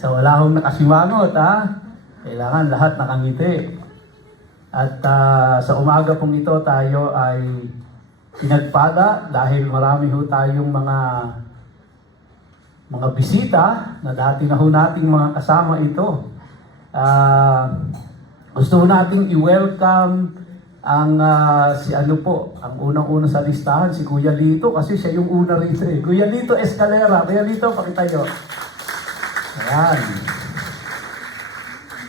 So wala akong nakasimangot, ha? Kailangan lahat nakangiti. At sa umaga pong ito tayo ay pinagpala dahil marami ho tayong mga bisita na dati na ho nating mga kasama ito. Gusto ho nating i-welcome ang ang unang-una sa listahan, si Kuya Lito, kasi siya yung una rito eh. Kuya Lito Escalera. Kuya Lito, pakitayo. Ayan.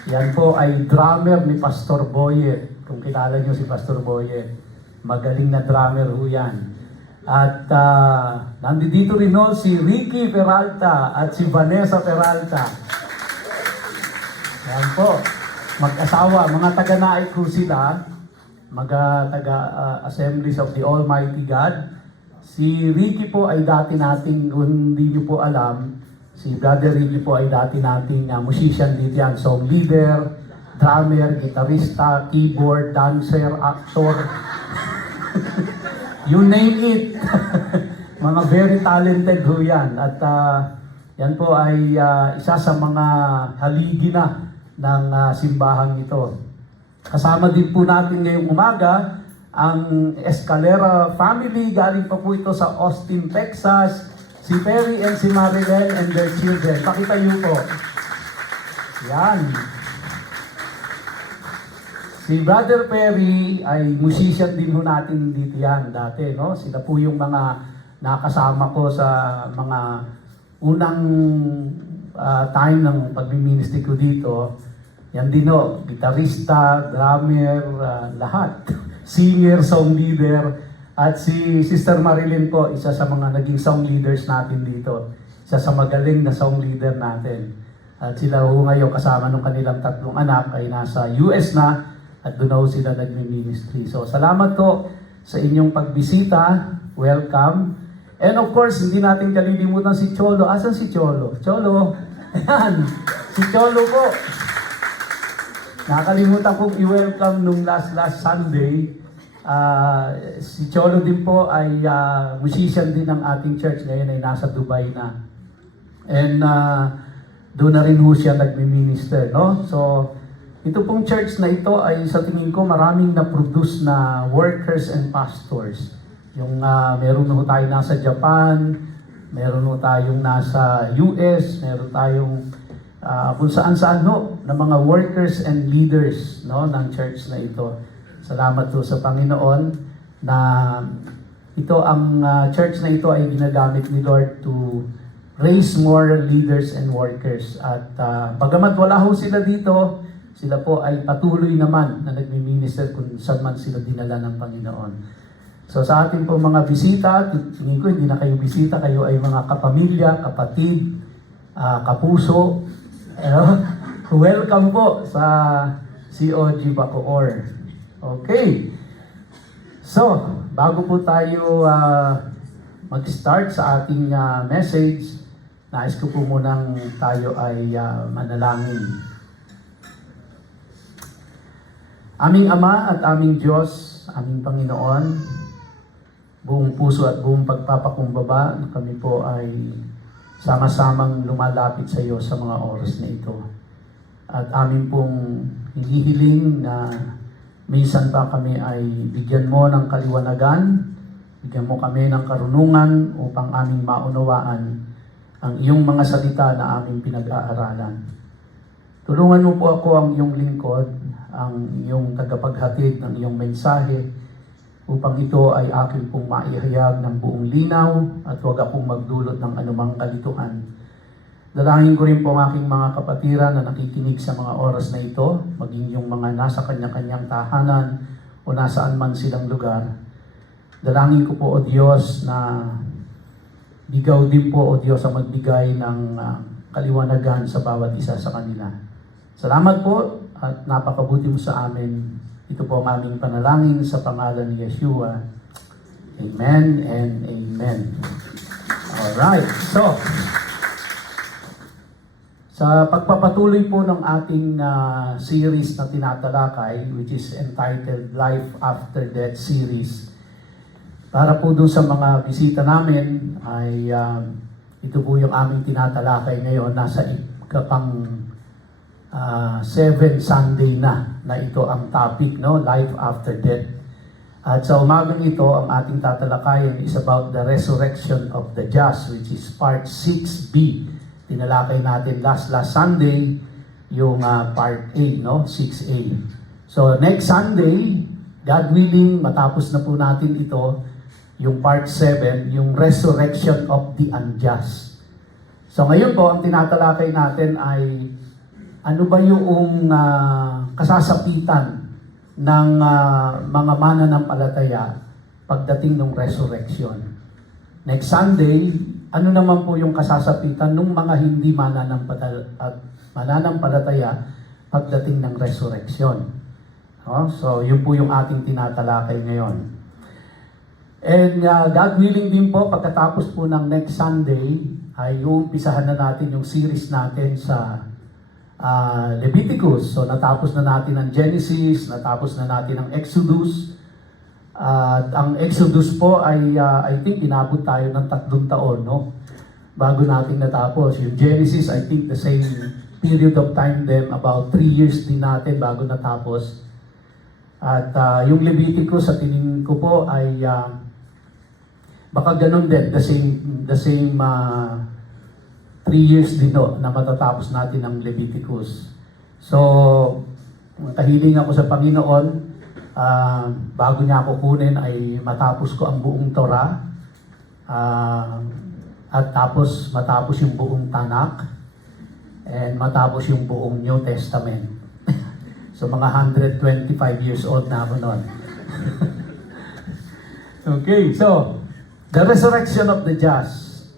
Yan po ay drummer ni Pastor Boyet. Kung kilala nyo si Pastor Boyet, magaling na drummer ho yan. At nandito rin no, si Ricky Peralta at si Vanessa Peralta. Yan po. Mag-asawa, mga taga-naik ho sila, mga taga-Assemblies of the Almighty God. Si Ricky po ay dati nating, kung hindi nyo po alam, si Brother Ricky po ay dati nating musician dito yan, song leader, drummer, gitarista, keyboard, dancer, actor, you name it. Mga very talented ho yan. At yan po ay isa sa mga haligi na ng simbahang ito. Kasama din po natin ngayong umaga ang Escalera family. Galing pa po ito sa Austin, Texas. Si Perry and si Marilyn and their children. Pakita niyo po. Yan. Si Brother Perry ay musician din ho natin dito yan dati, no? Sila po yung mga nakasama ko sa mga unang time ng pag-ministry ko dito. Yan din ho, gitarista, drummer, lahat. Singer, song leader. At si Sister Marilyn po, isa sa mga naging song leaders natin dito. Isa sa magaling na song leader natin. At sila ho ngayon kasama ng kanilang 3 anak ay nasa US na at doon ho sila nagmi-ministry. So salamat po sa inyong pagbisita. Welcome. And of course, hindi natin kalilimutan si Cholo. Asan si Cholo? Cholo! Ayan! Si Cholo po! Nakalimutan kong i-welcome nung last Sunday. Si Cholo din po ay musician din ng ating church. Ngayon ay nasa Dubai na. And doon na rin ho siya nagmi-minister, no? So, ito pong church na ito ay sa tingin ko maraming na-produce na workers and pastors. Yung meron ho tayo nasa Japan, meron ho tayong nasa US, meron tayong kung saan-saan ho na mga workers and leaders, no, ng church na ito. Salamat po sa Panginoon na ito ang church na ito ay ginagamit ni Lord to raise more leaders and workers. At bagamat wala ho sila dito, sila po ay patuloy naman na nagmi-minister kung saan man sila dinala ng Panginoon. So sa ating po mga bisita, tingin ko hindi na kayo bisita, kayo ay mga kapamilya, kapatid, kapuso. Welcome po sa COG Bacoor. Okay. So, bago po tayo mag-start sa ating message, nais ko po munang tayo ay manalangin. Aming Ama at aming Diyos, aming Panginoon, buong puso at buong pagpapakumbaba, kami po ay sama-samang lumalapit sa iyo sa mga oras na ito. At amin pong hinihiling na minsan pa kami ay bigyan mo ng kaliwanagan, bigyan mo kami ng karunungan upang aming maunawaan ang iyong mga salita na aming pinag-aaralan. Tulungan mo po ako ang iyong lingkod, ang iyong tagapaghatid ng iyong mensahe, upang ito ay akin pong maihayag ng buong linaw at huwag akong magdulot ng anumang kalituhan. Dalangin ko rin po ang aking mga kapatiran na nakikinig sa mga oras na ito, maging yung mga nasa kanya-kanyang tahanan o nasaan man silang lugar. Dalangin ko po, O Diyos, na bigaw din po, O Diyos, ang magbigay ng kaliwanagan sa bawat isa sa kanila. Salamat po at napakabuti mo sa amin. Ito po ang aming panalangin sa pangalan ni Yeshua. Amen and amen. Alright, so, sa pagpapatuloy po ng ating series na tinatalakay, which is entitled Life After Death Series, para po doon sa mga bisita namin ay Ito po yung aming tinatalakay ngayon. Nasa ikapang 7 Sunday na ito ang topic, no? Life after death. At sa umagang ito, ang ating tatalakayin is about the resurrection of the just, which is part 6b. Tinalakay natin last Sunday, yung part 8, no? 6a. So next Sunday, God willing, matapos na po natin ito, yung part 7, yung resurrection of the unjust. So ngayon po, ang tinatalakay natin ay ano ba yung kasasapitan ng mga mananampalataya pagdating ng resurrection. Next Sunday, ano naman po yung kasasapitan ng mga hindi mananampalataya pagdating ng resurrection. So, yun po yung ating tinatalakay ngayon. And God willing din po, pagkatapos po ng next Sunday, ay uumpisahan na natin yung series natin sa Leviticus. So natapos na natin ang Genesis, natapos na natin ang Exodus. At ang Exodus po ay I think inabot tayo ng 3 taon, no? Bago natin natapos. Yung Genesis, I think the same period of time din, about 3 years din natin bago natapos. At yung Leviticus, sa tingin ko po ay baka ganun din, the same 3 years din na matatapos natin ang Leviticus. So, kahiling ako sa Panginoon, bago niya ako kunin ay matapos ko ang buong Torah, at matapos yung buong Tanakh, and matapos yung buong New Testament. So, mga 125 years old na ako noon. Okay, so, the resurrection of the just.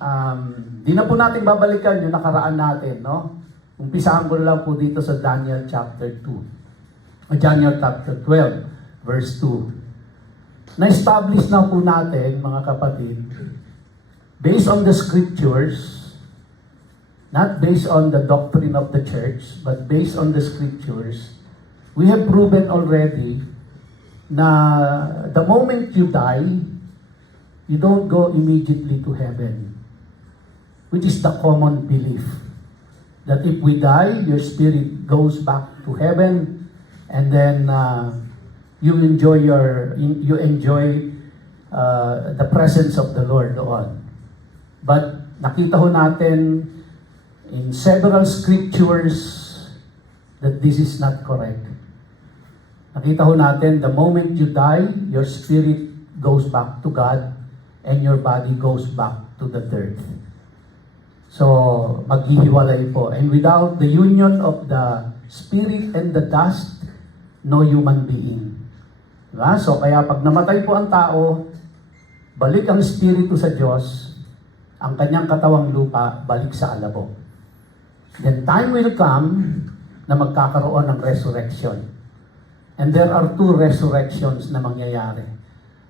Di na po natin babalikan yung nakaraan natin, no? Umpisahan ko lang po dito sa Daniel chapter 2. O Daniel chapter 12, verse 2. Na-establish na po natin, mga kapatid, based on the scriptures, not based on the doctrine of the church, but based on the scriptures, we have proven already na the moment you die, you don't go immediately to heaven. Which is the common belief. That if we die, your spirit goes back to heaven, and then you enjoy the presence of the Lord doon. But nakita ho natin in several scriptures that this is not correct. Nakita ho natin, the moment you die, your spirit goes back to God, and your body goes back to the dirt. So, maghihiwalay po. And without the union of the spirit and the dust, no human being. Diba? So, kaya pag namatay po ang tao, balik ang spirito sa Diyos, ang kanyang katawang lupa, balik sa alabo. Then time will come na magkakaroon ng resurrection. And there are 2 resurrections na mangyayari.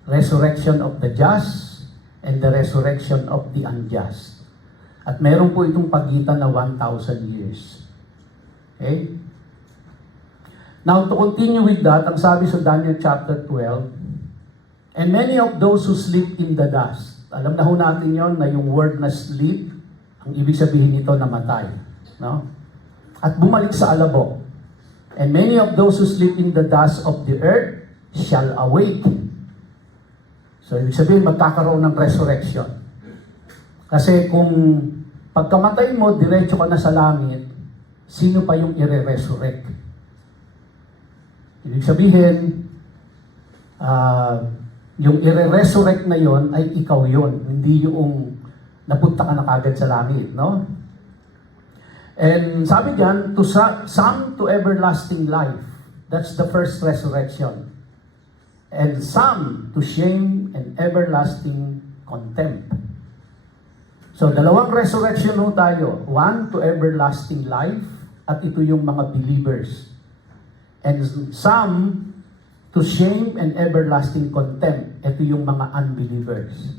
Resurrection of the just and the resurrection of the unjust. At meron po itong pagitan na 1,000 years. Okay? Now, to continue with that, ang sabi sa Daniel chapter 12, and many of those who sleep in the dust. Alam na ho natin yon na yung word na sleep, ang ibig sabihin nito namatay. No? At bumalik sa alabo. And many of those who sleep in the dust of the earth shall awake. So, ibig sabihin, magkakaroon ng resurrection. Kasi kung pagkamatay mo, diretso ka na sa langit, sino pa yung i-resurrect? Ibig sabihin, yung i-resurrect na yon ay ikaw yon, hindi yung napunta ka na kagad sa langit, no? And sabi diyan, some to everlasting life. That's the first resurrection. And some to shame and everlasting contempt. So, dalawang resurrection ho tayo. One, to everlasting life, at ito yung mga believers. And some, to shame and everlasting contempt. Ito yung mga unbelievers.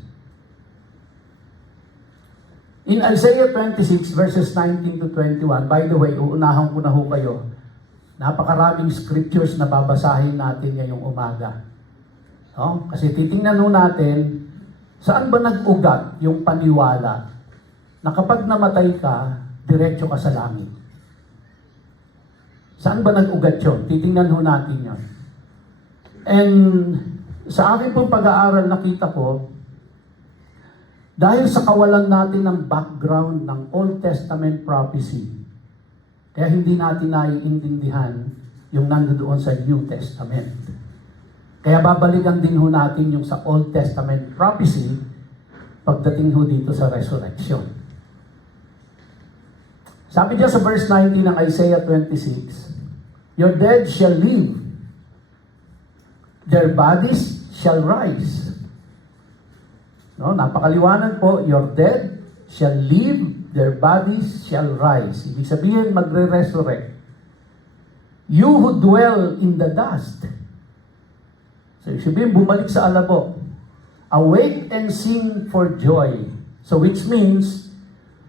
In Isaiah 26, verses 19 to 21, by the way, uunahan ko na ho kayo. Napakaraming scriptures na babasahin natin ngayong umaga. Kasi titingnan ho natin, saan ba nag-ugat yung paniwala na kapag namatay ka, diretso ka sa langit. Saan ba nag-ugat yun? Titingnan ho natin yun. And sa akin pong pag-aaral nakita ko, dahil sa kawalan natin ng background ng Old Testament prophecy, kaya hindi natin naiintindihan yung nandoon sa New Testament. Kaya babalikan din ho natin yung sa Old Testament prophecy pagdating ho dito sa resurrection. Sabi diyan sa verse 19 ng Isaiah 26, "Your dead shall live, their bodies shall rise." No, napakaliwanag po, your dead shall live, their bodies shall rise. Ibig sabihin, magre-resurrect. You who dwell in the dust. So, ibig sabihin, bumalik sa alabo. Awake and sing for joy. So, which means,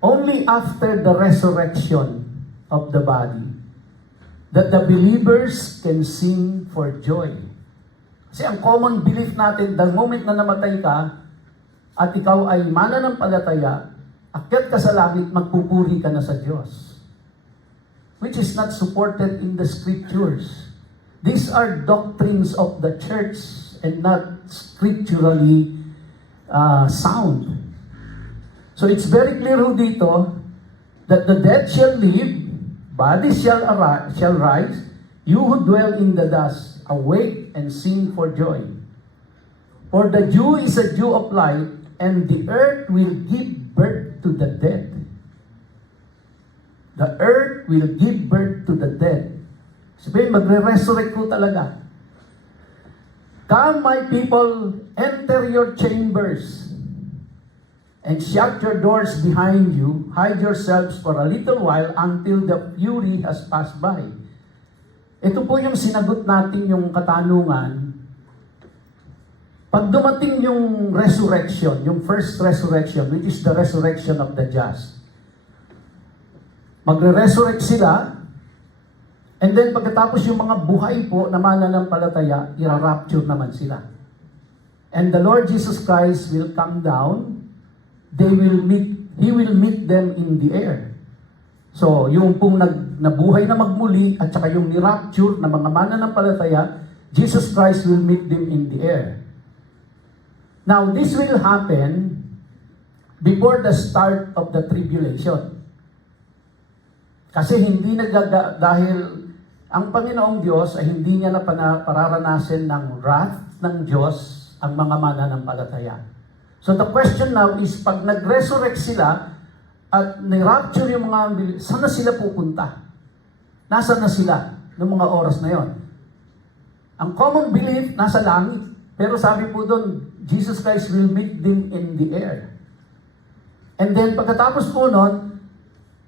only after the resurrection of the body, that the believers can sing for joy. Kasi ang common belief natin, the moment na namatay ka, at ikaw ay mananampalataya, akyat ka sa langit, magpupuri ka na sa Diyos. Which is not supported in the scriptures. These are doctrines of the church and not scripturally sound. So it's very clear ho dito that the dead shall live, bodies shall rise, you who dwell in the dust, awake and sing for joy. For the dew is a dew of light, and the earth will give birth to the dead. The earth will give birth to the dead. Sabihin, magre-resurrect ko talaga. Come, my people, enter your chambers, and shut your doors behind you. Hide yourselves for a little while until the fury has passed by. Ito po yung sinagot natin yung katanungan. Pag dumating yung resurrection, yung first resurrection, which is the resurrection of the just, magre-resurrect sila, and then pagkatapos yung mga buhay po na mananampalataya, ira-rapture naman sila. And the Lord Jesus Christ will come down, He will meet them in the air. So, yung pong nabuhay na magmuli, at saka yung ni-rapture na mga mananampalataya, Jesus Christ will meet them in the air. Now, this will happen before the start of the tribulation. Kasi hindi dahil ang Panginoong Diyos ay hindi niya na pararanasin ng wrath ng Diyos ang mga mananampalataya. So the question now is, pag nag-resurrect sila at ni-rapture yung mga, saan na sila pupunta? Nasaan na sila ng mga oras na yon? Ang common belief, nasa langit. Pero sabi po doon, Jesus Christ will meet them in the air. And then pagkatapos po nun,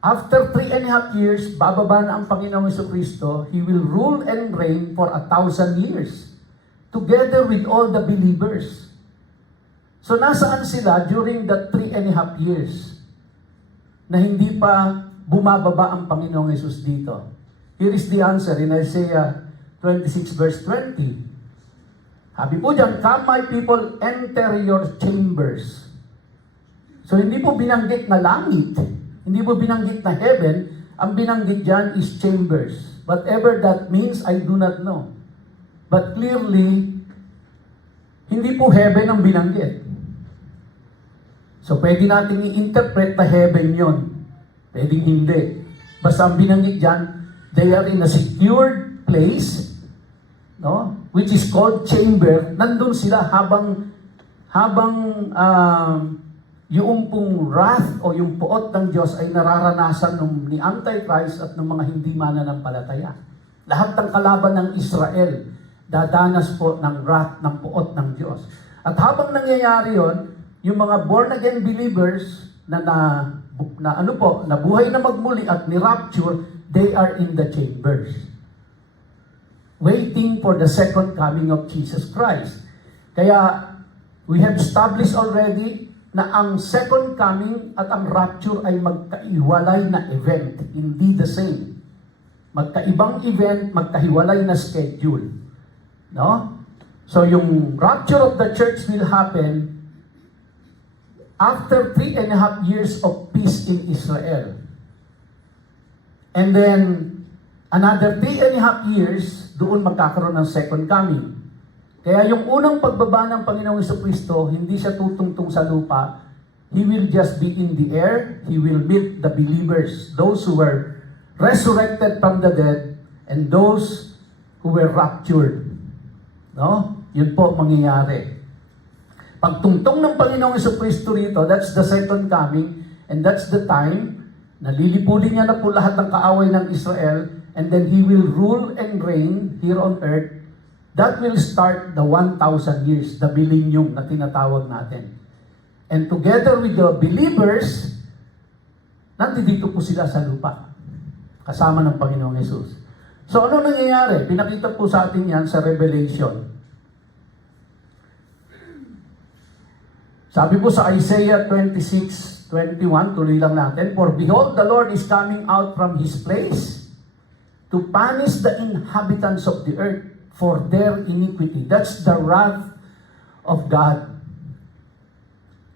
after 3.5 years, bababa na ang Panginoong Jesucristo. He will rule and reign for 1,000 years. Together with all the believers. So nasaan sila during the 3.5 years? Na hindi pa bumababa ang Panginoong Jesus dito. Here is the answer in Isaiah 26 verse 20. Sabi po dyan, "Come my people, enter your chambers." So hindi po binanggit na langit, hindi po binanggit na heaven, ang binanggit dyan is chambers. Whatever that means, I do not know. But clearly, hindi po heaven ang binanggit. So pwede natin i-interpret na heaven yon. Pwedeng hindi. Basta ang binanggit dyan, they are in a secured place, no? Which is called chamber. Nandun sila habang yung pong wrath o yung puot ng Diyos ay nararanasan ni Antichrist at ng mga hindi mananampalataya. Lahat ng kalaban ng Israel dadanas po ng wrath ng puot ng Diyos. At habang nangyayari yon, yung mga born-again believers nabuhay na magmuli at ni-rapture, they are in the chambers, waiting for the second coming of Jesus Christ. Kaya, we have established already na ang second coming at ang rapture ay magkaiwalay na event, hindi the same. Magkaibang event, magkahiwalay na schedule. No? So, yung rapture of the church will happen after 3.5 years of peace in Israel. And then, another 3.5 years, doon magkakaroon ng second coming. Kaya yung unang pagbaba ng Panginoong Jesucristo, hindi siya tutungtong sa lupa. He will just be in the air. He will meet the believers, those who were resurrected from the dead, and those who were raptured. No? Yun po mangyayari. Pagtungtong ng Panginoong Jesucristo rito, that's the second coming, and that's the time na lilipulin niya na po lahat ng kaaway ng Israel, and then He will rule and reign here on earth. That will start the 1,000 years, the millennium na tinatawag natin. And together with the believers, nandito po sila sa lupa, kasama ng Panginoong Yesus. So ano nangyayari? Pinakita po sa atin yan sa Revelation. Sabi po sa Isaiah 26:21, tuloy lang natin, "For behold, the Lord is coming out from His place to punish the inhabitants of the earth for their iniquity." That's the wrath of God.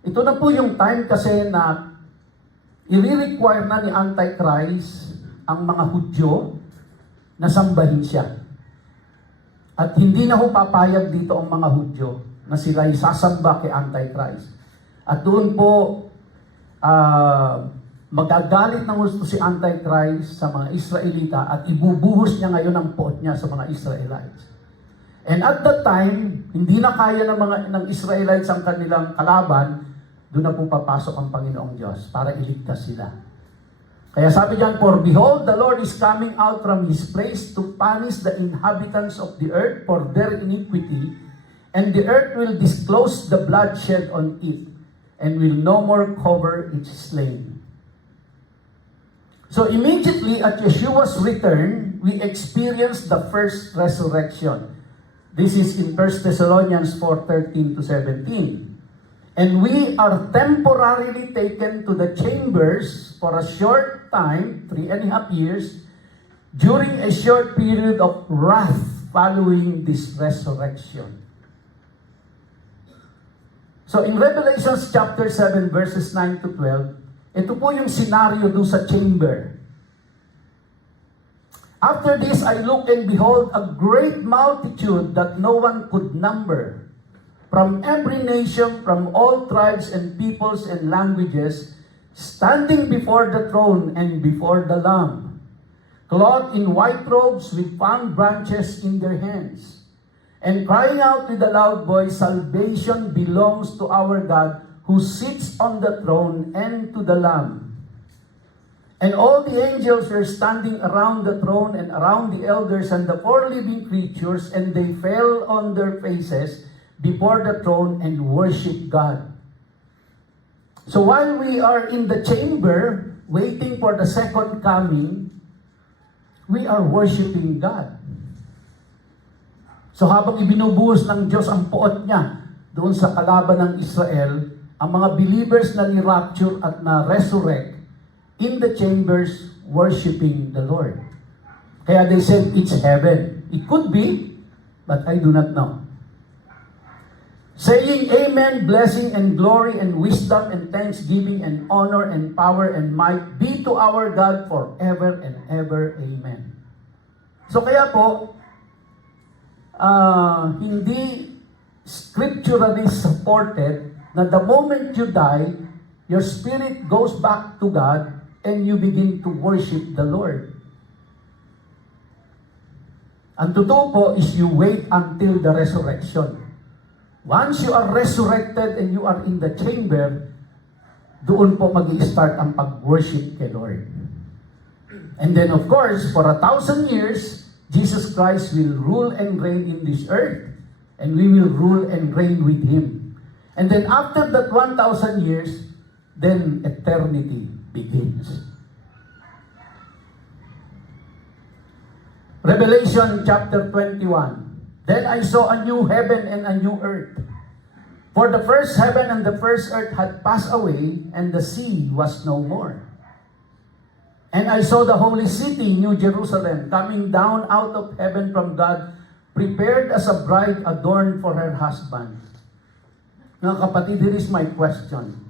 Ito na po yung time kasi na i-require na ni Antichrist ang mga Hudyo na sambahin siya. At hindi na ho papayag dito ang mga Hudyo na sila isasamba kay Antichrist. At doon po, magagalit ng gusto si Antichrist sa mga Israelita at ibubuhos niya ngayon ang puot niya sa mga Israelites. And at that time, hindi na kaya ng Israelites ang kanilang kalaban, doon na po papasok ang Panginoong Diyos para iligtas sila. Kaya sabi diyan, "For behold, the Lord is coming out from His place to punish the inhabitants of the earth for their iniquity, and the earth will disclose the blood shed on it, and will no more cover its slain." So immediately at Yeshua's return, we experience the first resurrection. This is in 1 Thessalonians 4:13-17. "And we are temporarily taken to the chambers for a short time, 3.5 years, during a short period of wrath following this resurrection." So in Revelation chapter 7 verses 9-12, ito po yung scenario doon sa chamber. "After this I looked and behold a great multitude that no one could number, from every nation, from all tribes and peoples and languages, standing before the throne and before the Lamb, clothed in white robes with palm branches in their hands, and crying out with a loud voice, 'Salvation belongs to our God who sits on the throne and to the Lamb.' And all the angels were standing around the throne and around the elders and the four living creatures, and they fell on their faces before the throne and worshiped God." So while we are in the chamber, waiting for the second coming, we are worshiping God. So habang ibinubuhos ng Diyos ang puot niya doon sa kalaban ng Israel, ang mga believers na ni-rapture at na-resurrect in the chambers worshiping the Lord. Kaya they said, "It's heaven." It could be, but I do not know. Saying, "Amen, blessing and glory and wisdom and thanksgiving and honor and power and might be to our God forever and ever. Amen." So kaya po, hindi scripturally supported na the moment you die, your spirit goes back to God and you begin to worship the Lord. Ang totoo po is you wait until the resurrection. Once you are resurrected and you are in the chamber, doon po mag-i-start ang pag-worship kay Lord. And then of course, for 1,000 years, Jesus Christ will rule and reign in this earth, and we will rule and reign with Him. And then after that 1,000 years, then eternity begins. Revelation chapter 21. "Then I saw a new heaven and a new earth. For the first heaven and the first earth had passed away, and the sea was no more. And I saw the holy city, New Jerusalem, coming down out of heaven from God, prepared as a bride adorned for her husband." Mga kapatid, here is my question.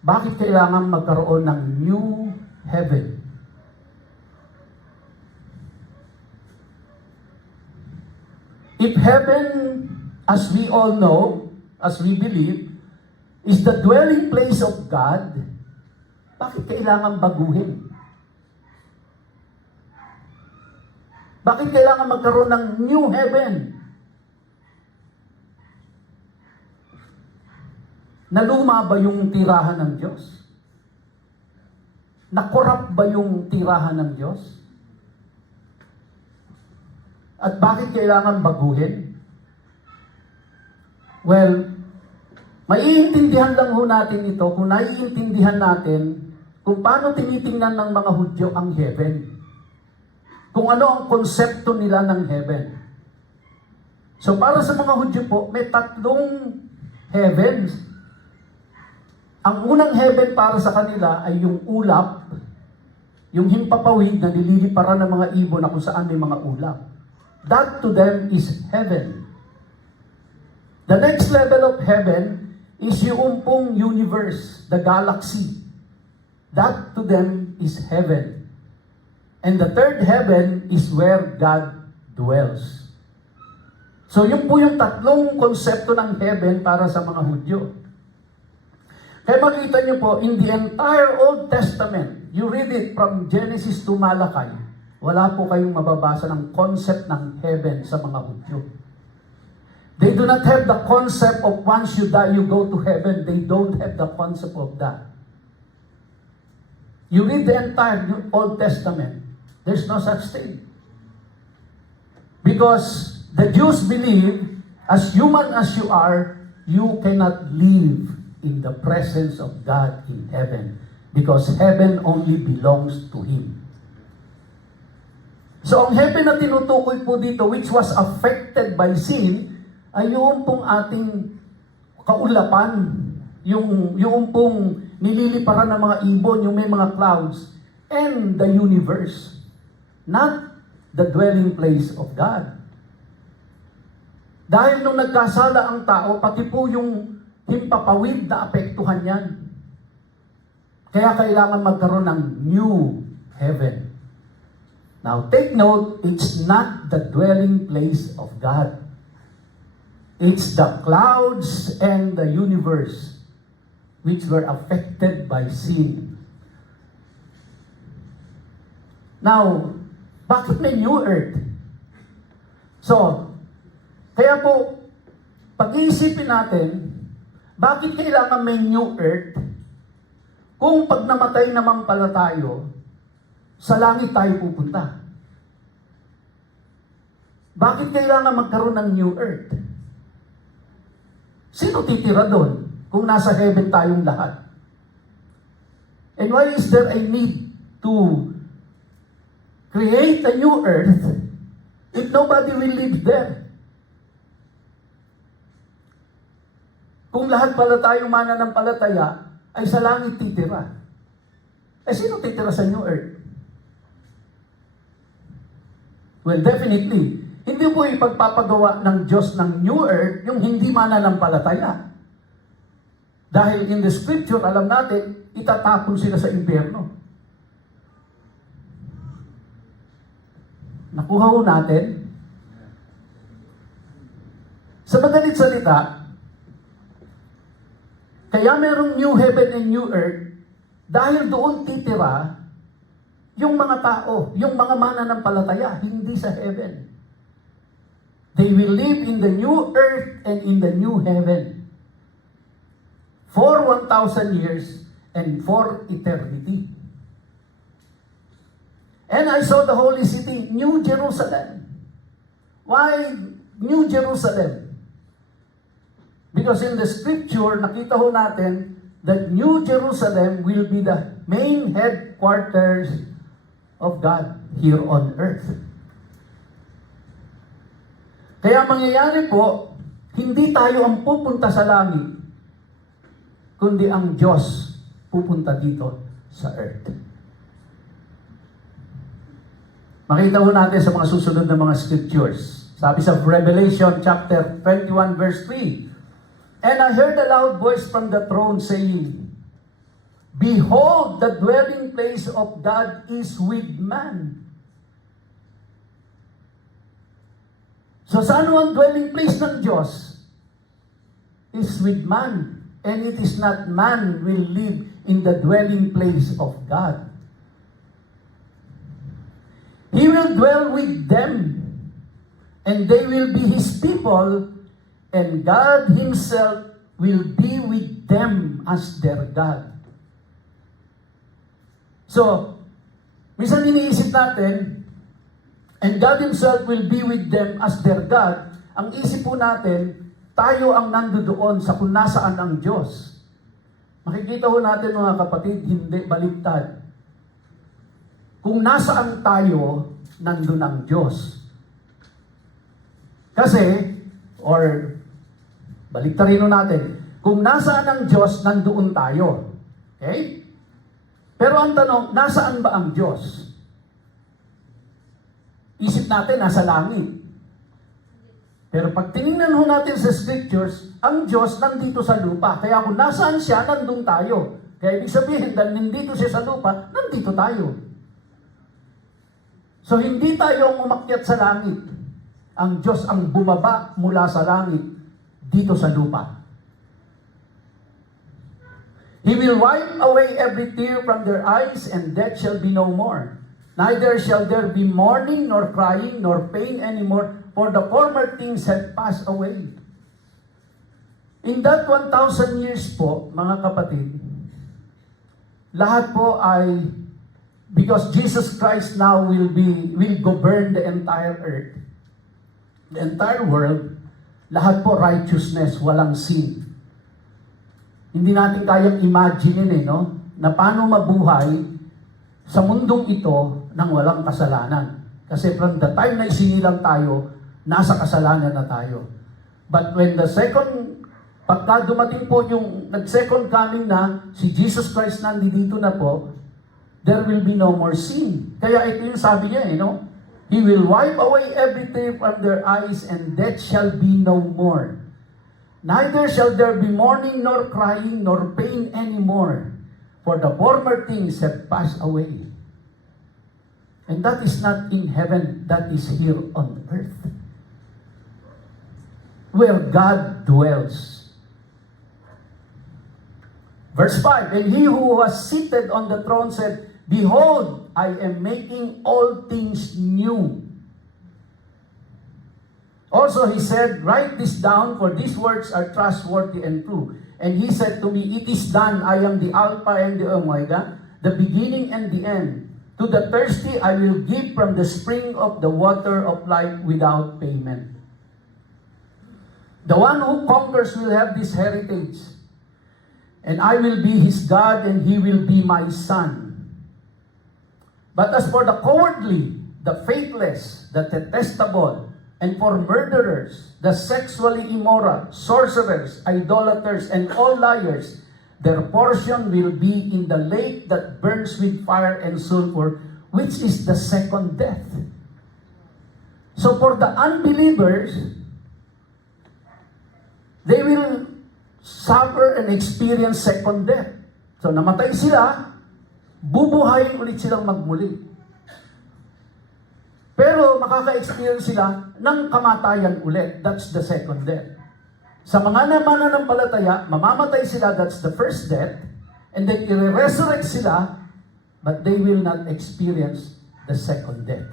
bakit kailangan magkaroon ng new heaven? If heaven, as we all know, as we believe, is the dwelling place of God, bakit kailangan baguhin? Bakit kailangan magkaroon ng new heaven? Naluma ba yung tirahan ng Diyos? Nakorap ba yung tirahan ng Diyos? At bakit kailangan baguhin? Well, maiintindihan lang ho natin ito kung naiintindihan natin kung paano tinitingnan ng mga Hudyo ang heaven. Kung ano ang konsepto nila ng heaven. So para sa mga Hudyo po, may tatlong heavens. Ang unang heaven para sa kanila ay yung ulap, yung himpapawid na nililiparan ng mga ibon na kung saan may mga ulap. That to them is heaven. The next level of heaven is yung pong universe, the galaxy. That to them is heaven. And the third heaven is where God dwells. So yun po yung tatlong konsepto ng heaven para sa mga Hudyo. Kaya makita niyo po, in the entire Old Testament, you read it from Genesis to Malachi, wala po kayong mababasa ng concept ng heaven sa mga Hudyo. They do not have the concept of once you die, you go to heaven. They don't have the concept of that. You read the entire Old Testament, there's no such thing. Because the Jews believe, as human as you are, you cannot live in the presence of God in heaven. Because heaven only belongs to Him. So ang heaven na tinutukoy po dito, which was affected by sin, ay yung pong ating kaulapan, yung pong nililiparan ng mga ibon, yung may mga clouds, and the universe. Not the dwelling place of God. Dahil nung nagkasala ang tao, pati po yung himpapawid na apektuhan yan. Kaya kailangan magkaroon ng new heaven. Now, take note, it's not the dwelling place of God. It's the clouds and the universe which were affected by sin. Now, bakit may new earth? So, kaya po, pag-iisipin natin, bakit kailangan may new earth kung pag namatay naman pala tayo, sa langit tayo pupunta? Bakit kailangan magkaroon ng new earth? Sino titira doon kung nasa heaven tayong lahat? And why is there a need to create a new earth if nobody will live there? Kung lahat pala tayong mananampalataya ay sa langit titira. Eh sino titira sa new earth? Well, definitely, hindi po ipagpapagawa ng Diyos ng new earth yung hindi mananampalataya. Dahil in the scripture, alam natin, itatapon sila sa impyerno. Nakuha ho natin. Sa madalit salita, kaya merong new heaven and new earth dahil doon titira yung mga tao, yung mga mananampalataya, hindi sa heaven. They will live in the new earth and in the new heaven for 1,000 years and for eternity. And I saw the holy city, New Jerusalem. Why New Jerusalem? Because in the scripture, nakita ho natin that New Jerusalem will be the main headquarters of God here on earth. Kaya mangyayari po, hindi tayo ang pupunta sa langit, kundi ang Diyos pupunta dito sa earth. Makita ho natin sa mga susunod na mga scriptures. Sabi sa Revelation chapter 21 verse 3, "And I heard a loud voice from the throne saying, Behold, the dwelling place of God is with man. So saan ang dwelling place ng Diyos? Is with man. And it is not man will live in the dwelling place of God. He will dwell with them, and they will be His people, and God Himself will be with them as their God. So, minsan iniisip natin, and God Himself will be with them as their God. Ang isip po natin, tayo ang nandoon sa kung nasaan ang Diyos. Makikita ho natin mga kapatid, hindi, baliktad. Kung nasaan tayo, nandun ang Diyos. Kasi, or baliktarin natin, kung nasaan ang Diyos, nandoon tayo. Okay? Pero ang tanong, nasaan ba ang Diyos? Isip natin, nasa langit. Pero pag tinignan ho natin sa scriptures, ang Diyos nandito sa lupa. Kaya kung nasaan siya, nandun tayo. Kaya ibig sabihin, dahil nandito siya sa lupa, nandito tayo. So hindi tayo ang umakyat sa langit. Ang Diyos ang bumaba mula sa langit dito sa lupa. He will wipe away every tear from their eyes, and death shall be no more. Neither shall there be mourning, nor crying, nor pain anymore, for the former things have passed away. In that 1,000 years po, mga kapatid, lahat po ay, because Jesus Christ now will govern the entire earth, the entire world, lahat po righteousness, walang sin. Hindi natin kayang imagine no? Na paano mabuhay sa mundong ito nang walang kasalanan. Kasi from the time na isinilang tayo, nasa kasalanan na tayo. But when pagka dumating po yung nag-second coming na, si Jesus Christ nandito na po, there will be no more sin. Kaya ito yung sabi niya, no? He will wipe away every tear from their eyes, and death shall be no more. Neither shall there be mourning, nor crying, nor pain anymore, for the former things have passed away. And that is not in heaven, that is here on earth, where God dwells. Verse 5, and he who was seated on the throne said, Behold, I am making all things new. Also he said, Write this down, for these words are trustworthy and true. And he said to me, It is done. I am the Alpha and the Omega, the beginning and the end. To the thirsty I will give from the spring of the water of life without payment. The one who conquers will have this heritage, and I will be his God, and he will be my son. But as for the cowardly, the faithless, the detestable, and for murderers, the sexually immoral, sorcerers, idolaters, and all liars, their portion will be in the lake that burns with fire and sulfur, which is the second death. So for the unbelievers, they will suffer and experience second death. So namatay sila, bubuhayin ulit silang magmuli. Pero makaka-experience sila ng kamatayan ulit. That's the second death. Sa mga mananampalataya, mamamatay sila, that's the first death, and then i-resurrect sila, but they will not experience the second death.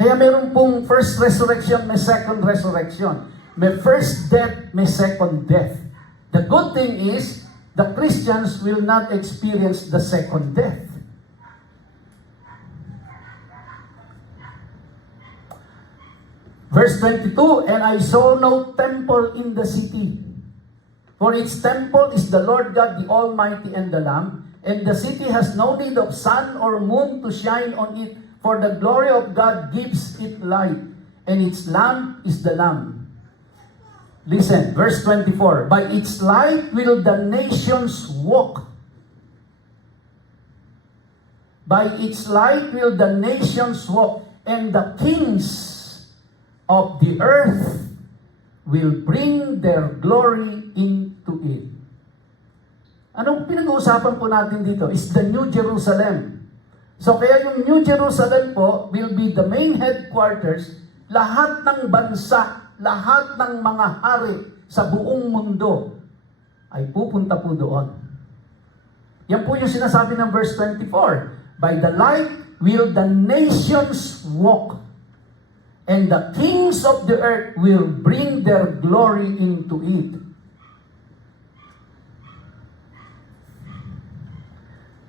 Kaya meron pong first resurrection, may second resurrection. May first death, may second death. The good thing is, the Christians will not experience the second death. Verse 22, And I saw no temple in the city, for its temple is the Lord God, the Almighty, and the Lamb, and the city has no need of sun or moon to shine on it, for the glory of God gives it light, and its lamp is the Lamb. Listen, verse 24, By its light will the nations walk. By its light will the nations walk, and the kings of the earth will bring their glory into it. Anong pinag-uusapan po natin dito is the New Jerusalem. So kaya yung New Jerusalem po will be the main headquarters, lahat ng bansa, lahat ng mga hari sa buong mundo ay pupunta po doon. Yan po yung sinasabi ng verse 24. By the light will the nations walk, and the kings of the earth will bring their glory into it.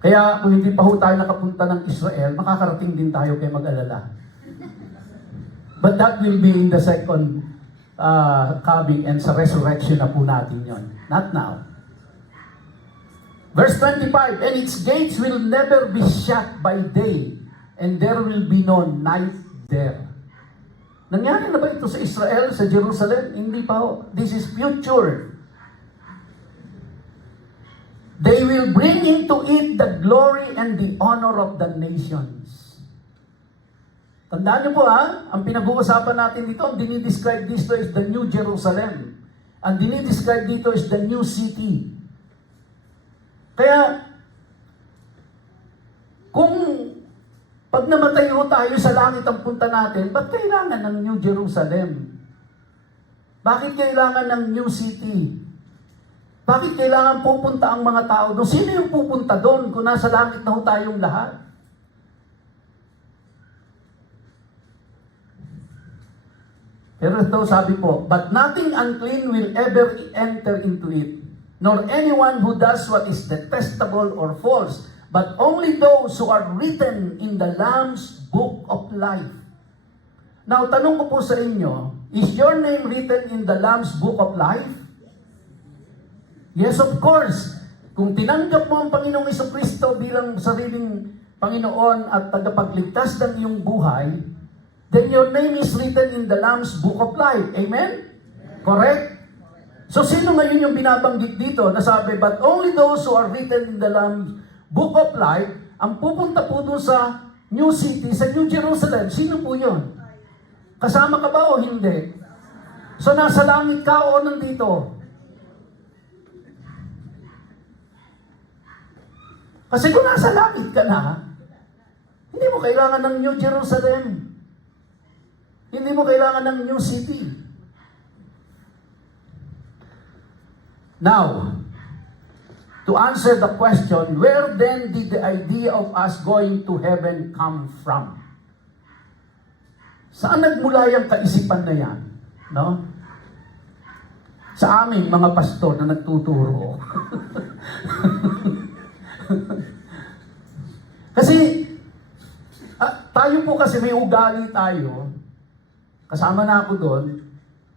Kaya kung hindi pa ho tayo nakapunta ng Israel, makakarating din tayo kay mag-alala. But that will be in the second coming and sa resurrection na po natin yon. Not now. Verse 25, and its gates will never be shut by day, and there will be no night there. Nangyari na ba ito sa Israel, sa Jerusalem? Hindi pa ho. This is future. They will bring into it the glory and the honor of the nations. Tandaan niyo po ang pinag-uusapan natin dito, ang dinidescribe dito is the New Jerusalem. Ang dinidescribe dito is the new city. Kaya, kung pag namatay ho tayo sa langit ang punta natin, ba't kailangan ng New Jerusalem? Bakit kailangan ng new city? Bakit kailangan pupunta ang mga tao doon? Sino yung pupunta doon kung nasa langit na ho tayong lahat? Pero ito sabi po, but nothing unclean will ever enter into it, nor anyone who does what is detestable or false, but only those who are written in the Lamb's book of life. Now, tanong ko po sa inyo, is your name written in the Lamb's book of life? Yes, of course. Kung tinanggap mo ang Panginoong Jesucristo bilang sariling Panginoon at tagapagligtas ng iyong buhay, then your name is written in the Lamb's book of life. Amen? Correct? So, sino ngayon yung binabanggit dito na sabi, but only those who are written in the Lamb's book of life, ang pupunta po doon sa New City, sa New Jerusalem, sino po yun? Kasama ka ba o hindi? So, nasa langit ka o nandito? Kasi kung nasa langit ka na, hindi mo kailangan ng New Jerusalem. Hindi mo kailangan ng new city. Now, to answer the question, where then did the idea of us going to heaven come from? Saan nagmula yung kaisipan na yan? No? Sa aming mga pastor na nagtuturo. Kasi, tayo po kasi may ugali tayo, kasama na ako doon,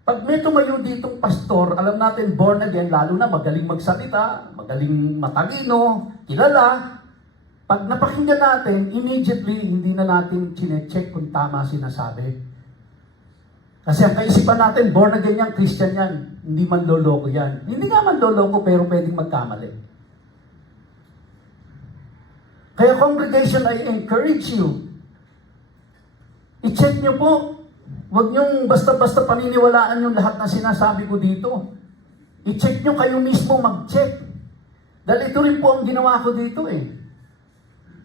pag may tumayo ditong pastor, alam natin born again, lalo na magaling magsalita, magaling matalino, kilala, pag napakinggan natin, immediately, hindi na natin chinecheck kung tama sinasabi. Kasi ang kaisipan natin, born again yan, Christian yan, hindi man loloko yan. Hindi nga man loloko, pero pwedeng magkamali. Kaya congregation, I encourage you. I-check nyo po. Huwag nyong basta-basta paniniwalaan yung lahat na sinasabi ko dito. I-check nyo kayo mismo mag-check. Dahil ito rin po ang ginawa ko dito eh.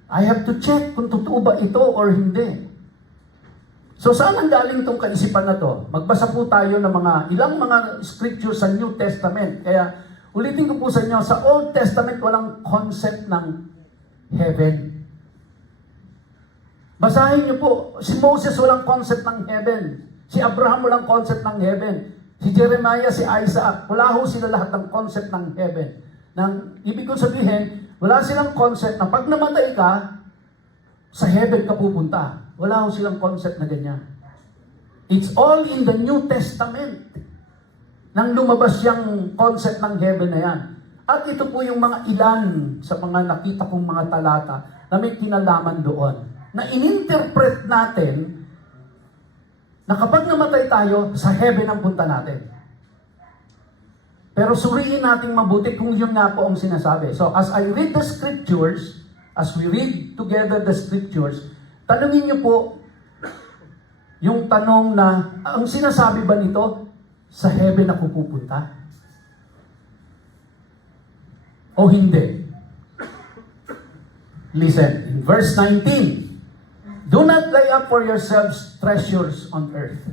I have to check kung totoo ba ito or hindi. So saan ang galing itong kaisipan na to? Magbasa po tayo ng ilang mga scriptures sa New Testament. Kaya ulitin ko po sa inyo, sa Old Testament walang concept ng heaven. Basahin niyo po, si Moses walang concept ng heaven. Si Abraham walang concept ng heaven. Si Jeremiah, si Isaac, wala ho sila lahat ng concept ng heaven. Ibig ko sabihin, wala silang concept na pag namatay ka, sa heaven ka pupunta. Wala ho silang concept na ganyan. It's all in the New Testament. Nang lumabas yung concept ng heaven na yan. At ito po yung mga ilan sa mga nakita kong mga talata na may kinalaman doon. Na ininterpret natin na kapag namatay tayo, sa heaven ang punta natin. Pero suriin natin mabuti kung yun nga po ang sinasabi. So as I read the scriptures, as we read together the scriptures, tanungin niyo po yung tanong na, ang sinasabi ba nito, sa heaven ako pupunta? o hindi? Listen, in verse 19, do not lay up for yourselves treasures on earth,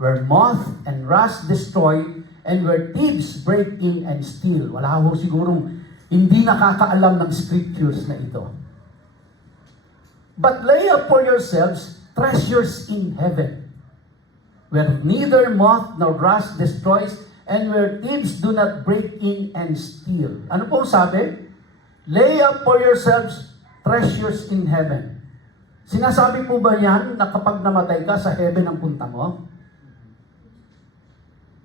where moth and rust destroy, and where thieves break in and steal. Wala ho sigurong hindi nakakaalam ng scriptures na ito. But lay up for yourselves treasures in heaven, where neither moth nor rust destroys, and where thieves do not break in and steal. Ano po sabi? Lay up for yourselves treasures in heaven. Sinasabi po ba yan na kapag namatay ka, sa heaven ang punta mo?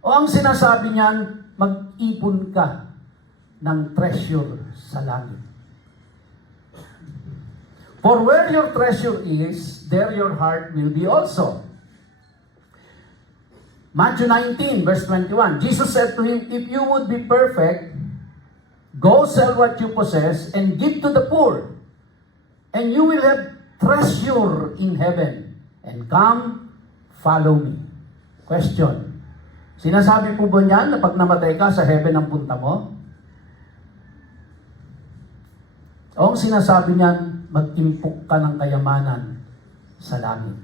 O ang sinasabi niyan, mag-ipon ka ng treasure sa langit. For where your treasure is, there your heart will be also. Matthew 19, verse 21, Jesus said to him, if you would be perfect, go sell what you possess and give to the poor, and you will have treasure in heaven, and come, follow me. Question. Sinasabi po ba niyan na pag namatay ka, sa heaven ang punta mo? O ang sinasabi niyan, mag-impok ka ng kayamanan sa langit?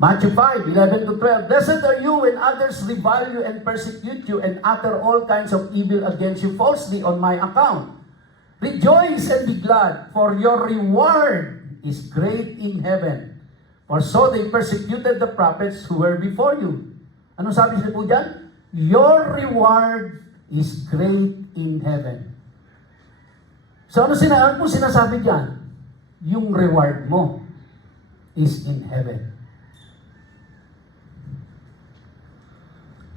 Matthew 5, 11 to 12, blessed are you when others revile you and persecute you and utter all kinds of evil against you falsely on my account. Rejoice and be glad, for your reward is great in heaven. For so they persecuted the prophets who were before you. Ano sabi siya po dyan? Your reward is great in heaven. So ano po sinasabi dyan? Yung reward mo is in heaven.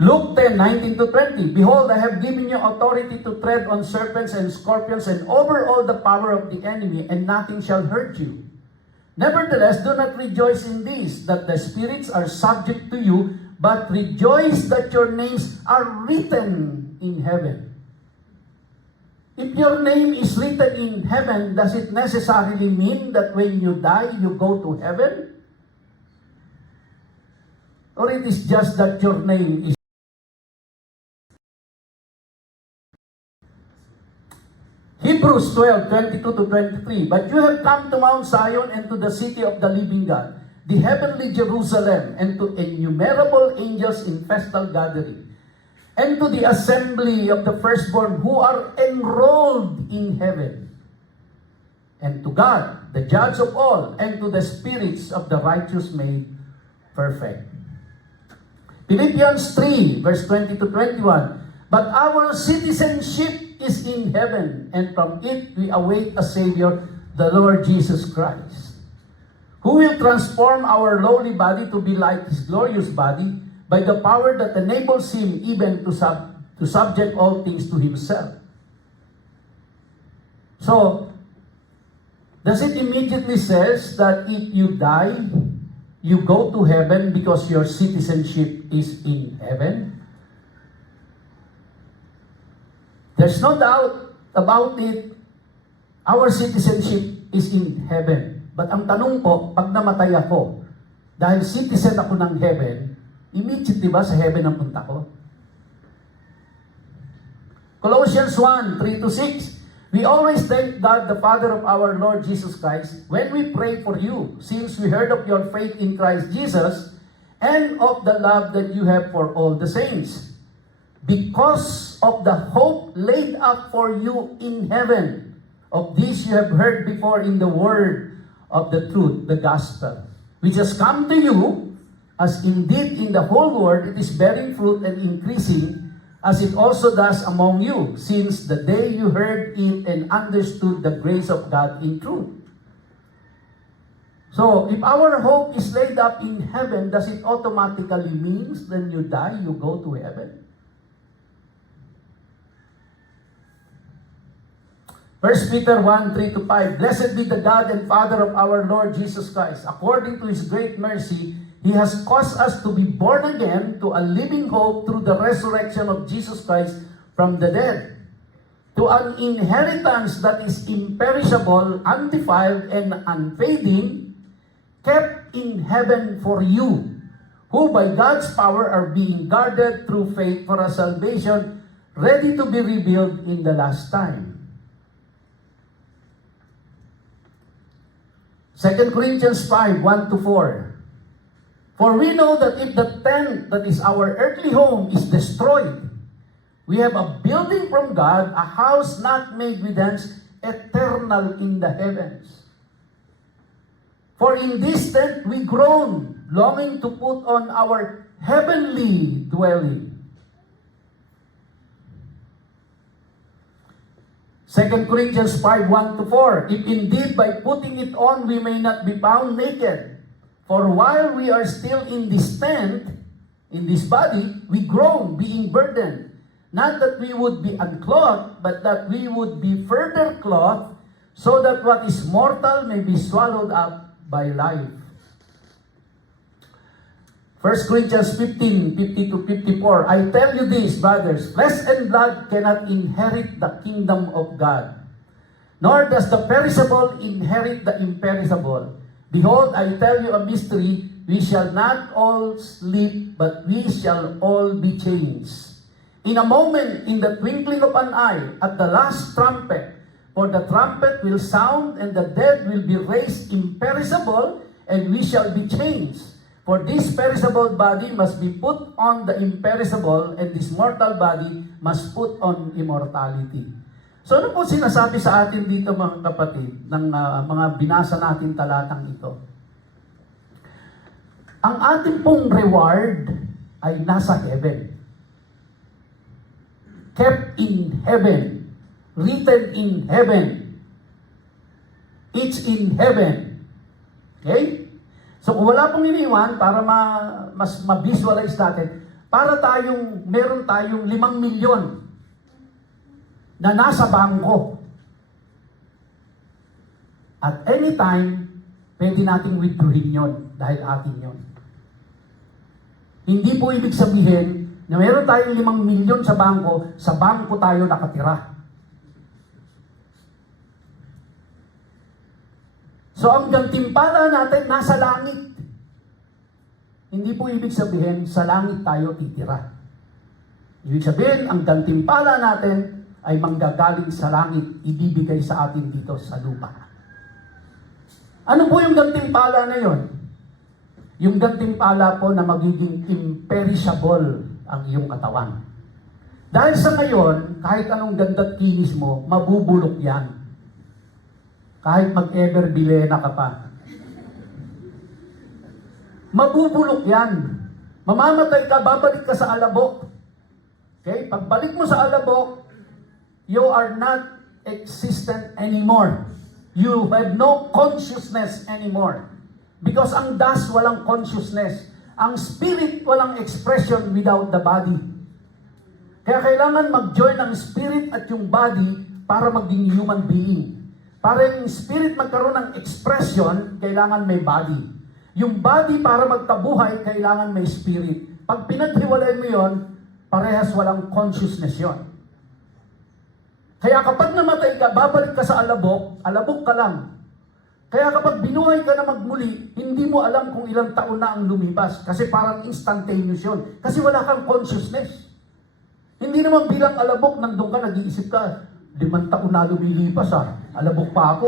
Luke 10, 19 to 20, behold, I have given you authority to tread on serpents and scorpions and over all the power of the enemy, and nothing shall hurt you. Nevertheless, do not rejoice in this, that the spirits are subject to you, but rejoice that your names are written in heaven. If your name is written in heaven, does it necessarily mean that when you die, you go to heaven? Or it is just that your name is Hebrews 12, 22 to 23, but you have come to Mount Zion and to the city of the living God, the heavenly Jerusalem, and to innumerable angels in festal gathering, and to the assembly of the firstborn who are enrolled in heaven, and to God, the judge of all, and to the spirits of the righteous made perfect. Philippians 3, verse 20 to 21, but our citizenship is in heaven, and from it we await a Savior, the Lord Jesus Christ, who will transform our lowly body to be like His glorious body by the power that enables Him even to subject all things to Himself. So, does it immediately says that if you die, you go to heaven because your citizenship is in heaven? There's no doubt about it. Our citizenship is in heaven. But ang tanong ko, pag namatay ako, dahil citizen ako ng heaven, immediately ba sa heaven ang punta ko? Colossians 1, 3 to 6, we always thank God, the Father of our Lord Jesus Christ, when we pray for you, since we heard of your faith in Christ Jesus, and of the love that you have for all the saints, because of the hope laid up for you in heaven. Of this you have heard before in the word of the truth, the gospel, which has come to you, as indeed in the whole world it is bearing fruit and increasing, as it also does among you, since the day you heard it and understood the grace of God in truth. So, if our hope is laid up in heaven, does it automatically means when you die, you go to heaven? 1 Peter 1, 3 to 5, blessed be the God and Father of our Lord Jesus Christ. According to His great mercy, He has caused us to be born again to a living hope through the resurrection of Jesus Christ from the dead, to an inheritance that is imperishable, undefiled, and unfading, kept in heaven for you, who by God's power are being guarded through faith for a salvation ready to be revealed in the last time. 2 Corinthians 5, 1-4. For we know that if the tent that is our earthly home is destroyed, we have a building from God, a house not made with hands, eternal in the heavens. For in this tent we groan, longing to put on our heavenly dwelling. 2 Corinthians 5, 1-4. If indeed by putting it on we may not be found naked, for while we are still in this tent, in this body, we groan, being burdened. Not that we would be unclothed, but that we would be further clothed, so that what is mortal may be swallowed up by life. 1 Corinthians 15, 50-54. I tell you this, brothers, flesh and blood cannot inherit the kingdom of God, nor does the perishable inherit the imperishable. Behold, I tell you a mystery, we shall not all sleep, but we shall all be changed. In a moment, in the twinkling of an eye, at the last trumpet, for the trumpet will sound, and the dead will be raised imperishable, and we shall be changed. For this perishable body must be put on the imperishable, and this mortal body must put on immortality. So ano po sinasabi sa atin dito mga kapatid, ng mga binasa natin talatang ito? Ang ating pong reward ay nasa heaven. Kept in heaven. Written in heaven. It's in heaven. Okay? So kung wala pong iniwan, para mas ma-visualize natin, para meron tayong 5 milyon na nasa bangko. At anytime, pwede nating withdrawin yon dahil atin yon. Hindi po ibig sabihin na meron tayong 5 milyon sa bangko tayo nakatira. So ang gantimpala natin nasa langit. Hindi po ibig sabihin sa langit tayo titira. Ibig sabihin, ang gantimpala natin ay manggagaling sa langit, ibibigay sa atin dito sa lupa. Ano po yung gantimpala na yon? Yung gantimpala po na magiging imperishable ang iyong katawan. Dahil sa ngayon, kahit anong ganda't kinis mo, mabubulok yan. Kahit mag-ever bilena ka pa. Mabubulok yan. Mamamatay ka, babalik ka sa alabok. Okay? Pagbalik mo sa alabok, you are not existent anymore. You have no consciousness anymore. Because ang dust walang consciousness. Ang spirit walang expression without the body. Kaya kailangan mag-join ang spirit at yung body para maging human being. Para yung spirit magkaroon ng expression, kailangan may body. Yung body para magkabuhay, kailangan may spirit. Pag pinaghiwalay mo yon, parehas walang consciousness yon. Kaya kapag namatay ka, babalik ka sa alabok ka lang. Kaya kapag binuhay ka na magmuli, hindi mo alam kung ilang taon na ang lumipas. Kasi parang instantaneous yun. Kasi wala kang consciousness. Hindi naman bilang alabok, nandun ka, nag-iisip ka, 5 taon na lumilipas alabok pa ako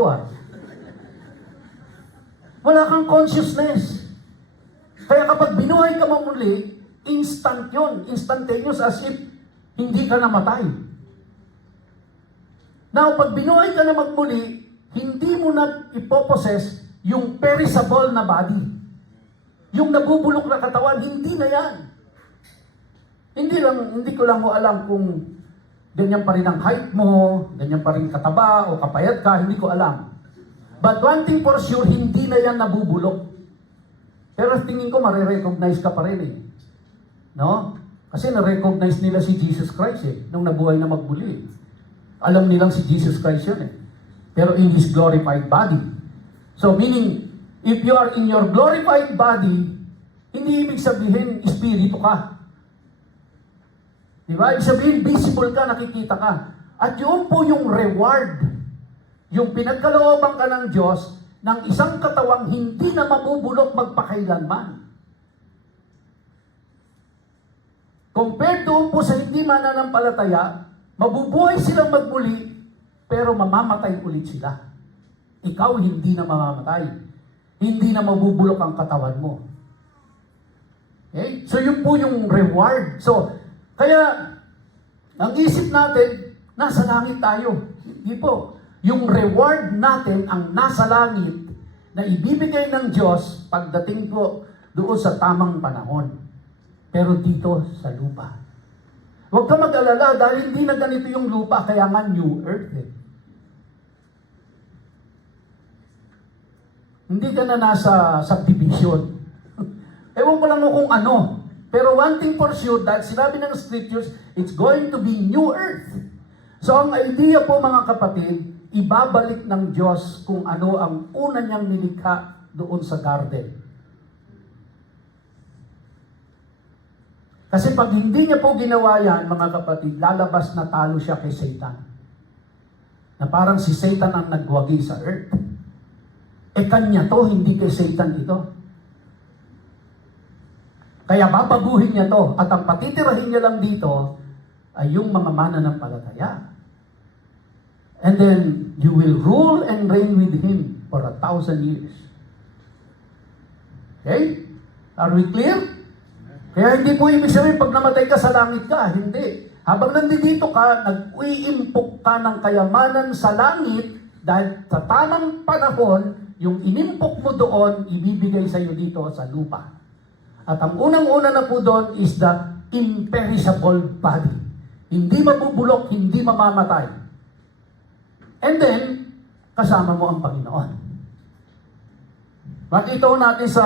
Wala kang consciousness. Kaya kapag binuhay ka mamuli, instant yun. Instantaneous as if hindi ka namatay. Now, pag binuhay ka na magmuli, hindi mo na ipoposes yung perishable na body. Yung nabubulok na katawan, hindi na yan. Hindi ko lang mo alam kung ganyan pa rin ang height mo, ganyan pa rin kataba o kapayat ka, hindi ko alam. But one thing for sure, hindi na yan nabubulok. Pero tingin ko, marirecognize ka pa rin No? Kasi na-recognize nila si Jesus Christ nung nabuhay na magmuli. Alam nilang si Jesus Christ yun Pero in His glorified body. So meaning, if you are in your glorified body, hindi ibig sabihin, espiritu ka. Diba? Ibig sabihin, visible ka, nakikita ka. At yun po yung reward, yung pinagkalooban ka ng Diyos, ng isang katawang hindi na mabubulok magpakailanman. Compared doon po sa hindi mananampalataya, mabubuhay silang magmuli, pero mamamatay ulit sila. Ikaw hindi na mamamatay. Hindi na mabubulok ang katawan mo. Okay? So yun po yung reward. So, kaya, ang isip natin, nasa langit tayo. Hindi po. Yung reward natin ang nasa langit na ibibigay ng Diyos pagdating po doon sa tamang panahon. Pero dito sa lupa. Huwag ka mag-alala dahil hindi na ganito yung lupa, kaya nga new earth eh. Hindi ka na nasa subdivision. Ewan ko lang kung ano. Pero one thing for sure, dahil sinabi ng scriptures, it's going to be new earth. So ang idea po mga kapatid, ibabalik ng Diyos kung ano ang una niyang nilikha doon sa garden. Kasi pag hindi niya po ginawa yan, mga kapatid, lalabas na talo siya kay Satan. Na parang si Satan ang nagwagi sa earth. Kanya to, hindi kay Satan ito. Kaya babaguhin niya to, at ang patitirahin niya lang dito ay yung mga mananampalataya. And then, you will rule and reign with Him for 1,000 years. Okay? Are we clear? Kaya hindi po ibig sabihin, pag namatay ka sa langit ka, hindi. Habang nandito ka, nag-uiimpok ka ng kayamanan sa langit, dahil sa tamang panahon, yung inimpok mo doon, ibibigay sa iyo dito sa lupa. At ang unang-una na po doon is the imperishable body. Hindi mabubulok, hindi mamamatay. And then, kasama mo ang Panginoon. Makita ko natin sa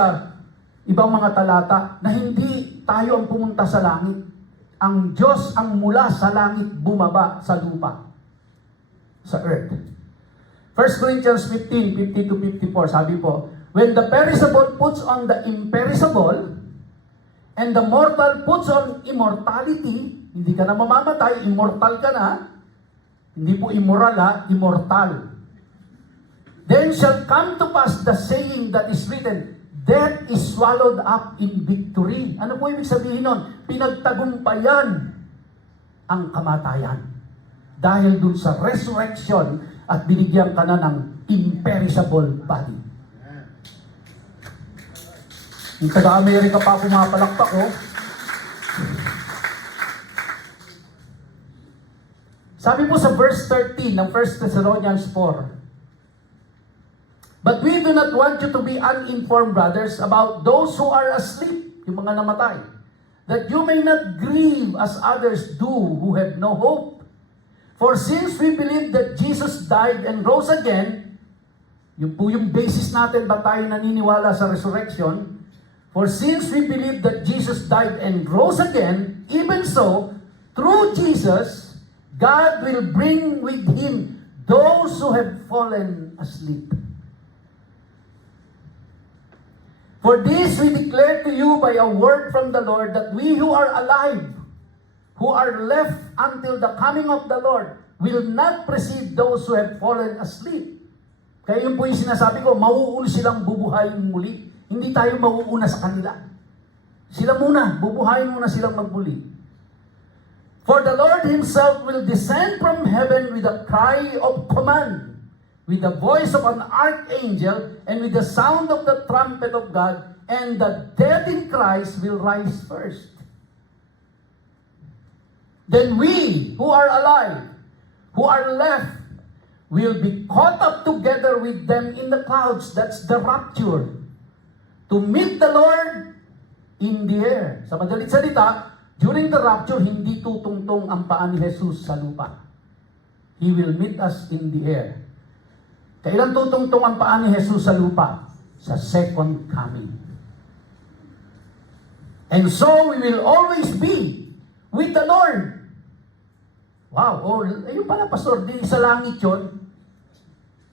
ibang mga talata na hindi tayo ang pumunta sa langit. Ang Diyos ang mula sa langit bumaba sa lupa, sa earth. 1 Corinthians 15, 50-54, sabi po, when the perishable puts on the imperishable, and the mortal puts on immortality, hindi ka na mamamatay, immortal ka na, hindi po immoral ha, immortal. Then shall come to pass the saying that is written, death is swallowed up in victory. Ano po ibig sabihin nun? Pinagtagumpayan ang kamatayan. Dahil dun sa resurrection at binigyan ka na ng imperishable body. Yung taga-Amerika pa pumapalakpak oh. Sabi po sa verse 13 ng 1 Thessalonians 4, but we do not want you to be uninformed, brothers, about those who are asleep, yung mga namatay, that you may not grieve as others do who have no hope. For since we believe that Jesus died and rose again, yun po yung basis natin ba tayo naniniwala sa resurrection, for since we believe that Jesus died and rose again, even so, through Jesus, God will bring with Him those who have fallen asleep. For this we declare to you by a word from the Lord, that we who are alive, who are left until the coming of the Lord, will not precede those who have fallen asleep. Kaya yun po yung sinasabi ko, mauuna silang bubuhayin muli. Hindi tayo mauuna sa kanila. Sila muna, bubuhayin muna silang magmuli. For the Lord Himself will descend from heaven with a cry of command, with the voice of an archangel, and with the sound of the trumpet of God, and the dead in Christ will rise first. Then we, who are alive, who are left, will be caught up together with them in the clouds. That's the rapture. To meet the Lord in the air. Sa madalit salita, during the rapture, hindi tutungtong ang paa ni Jesus sa lupa. He will meet us in the air. Kailan tutungtong ang paa ni Jesus sa lupa? Sa second coming. And so we will always be with the Lord. Wow, ayun pala, Pastor, di sa langit yun.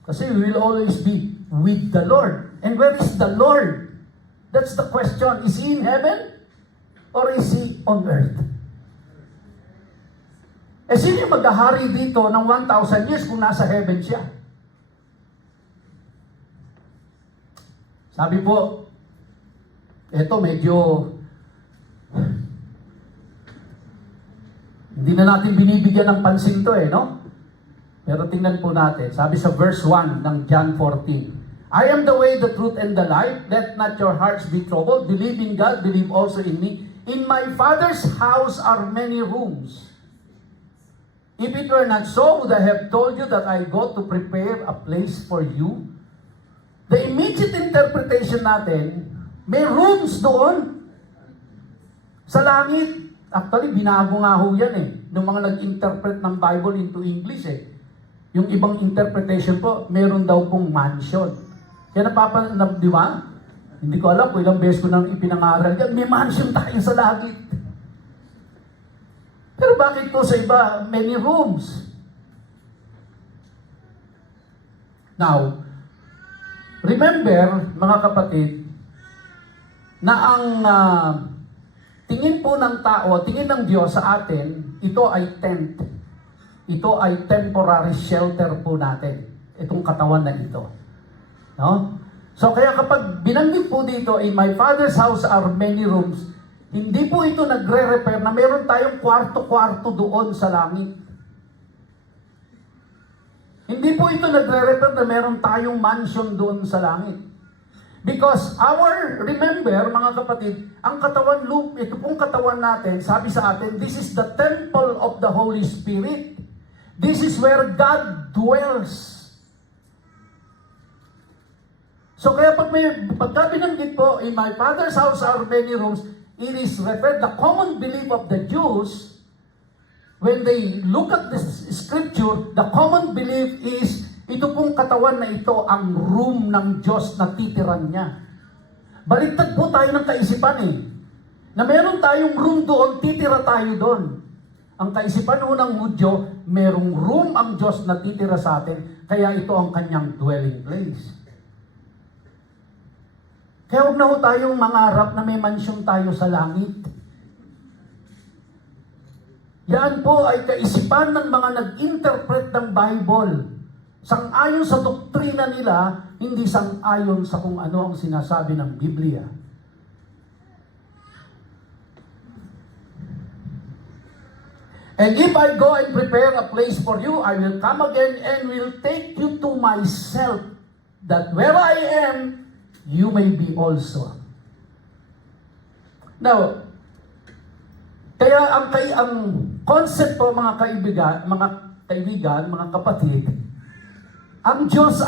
Kasi we will always be with the Lord. And where is the Lord? That's the question. Is He in heaven? Or is He on earth? Sino yung maghahari dito ng 1,000 years kung nasa heaven siya? Sabi po, eto medyo Hindi na natin binibigyan ng pansin to no? Pero tingnan po natin. Sabi sa verse 1 ng John 14, I am the way, the truth, and the life. Let not your hearts be troubled. Believe in God, believe also in me. In my Father's house are many rooms. If it were not so, would I have told you that I go to prepare a place for you? The immediate interpretation natin, may rooms doon sa langit. Actually, binago nga ho yan nung mga nag-interpret ng Bible into English Yung ibang interpretation po, meron daw pong mansion. Kaya di ba? Hindi ko alam kung ilang beses ko nang ipinangaral yan, may mansion tayo sa langit. Pero bakit po sa iba, many rooms? Now, remember, mga kapatid, na ang tingin po ng tao, tingin ng Diyos sa atin, ito ay tent. Ito ay temporary shelter po natin. Itong katawan na ito. No? So kaya kapag binanggit po dito, in my Father's house are many rooms, hindi po ito nagre-refer na meron tayong kwarto-kwarto doon sa langit. Hindi po ito nagre-refer na meron tayong mansion doon sa langit. Because remember mga kapatid, ang katawan, ito pong katawan natin, sabi sa atin, this is the temple of the Holy Spirit. This is where God dwells. So kaya pagka binanggit po, in my Father's house are many rooms, it is referred, the common belief of the Jews, when they look at this scripture, the common belief is, ito pong katawan na ito, ang room ng Diyos na titiran niya. Baliktad po tayo ng kaisipan na meron tayong room doon, titira tayo doon. Ang kaisipan ng Hudyo, merong room ang Diyos na titira sa atin, kaya ito ang kanyang dwelling place. Kaya huwag na ho tayong mangarap na may mansyon tayo sa langit. Yan po ay kaisipan ng mga nag-interpret ng Bible. Sang-ayon sa doktrina nila, hindi sang-ayon sa kung ano ang sinasabi ng Biblia. And if I go and prepare a place for you, I will come again and will take you to myself, that where I am, you may be also. Now, kaya ang concept po mga kaibigan, mga kapatid, ang Diyos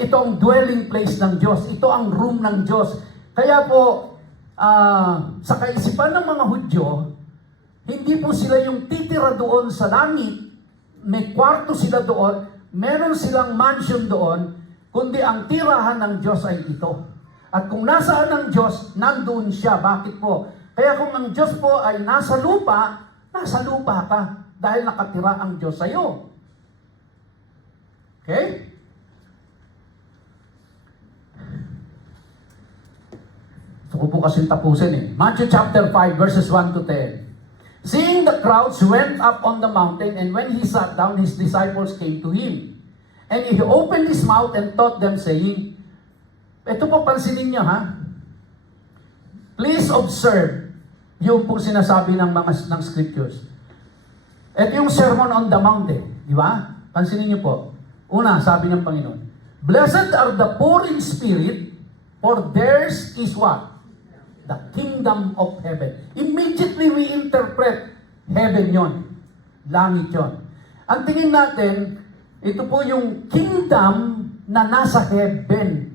ito ang dwelling place ng Diyos, ito ang room ng Diyos. Kaya po sa kaisipan ng mga Hudyo, hindi po sila yung titira doon sa langit, may kwarto sila doon, meron silang mansion doon, kundi ang tirahan ng Diyos ay ito. At kung nasaan ang Diyos, nandun siya. Bakit po? Kaya kung ang Diyos po ay nasa lupa ka dahil nakatira ang Diyos sa iyo. Okay? Gusto ko po kasing tapusin Matthew chapter 5 verses 1 to 10. Seeing the crowds, went up on the mountain, and when he sat down, his disciples came to him. And he opened his mouth and taught them, saying, ito po pansinin niyo please observe yung pong sinasabi ng scriptures. Ito yung Sermon on the Mount di ba? Pansinin niyo po. Una, sabi ng Panginoon, blessed are the poor in spirit, for theirs is what? The kingdom of heaven. Immediately we interpret heaven yon, langit yon. Ang tingin natin, ito po yung kingdom na nasa heaven.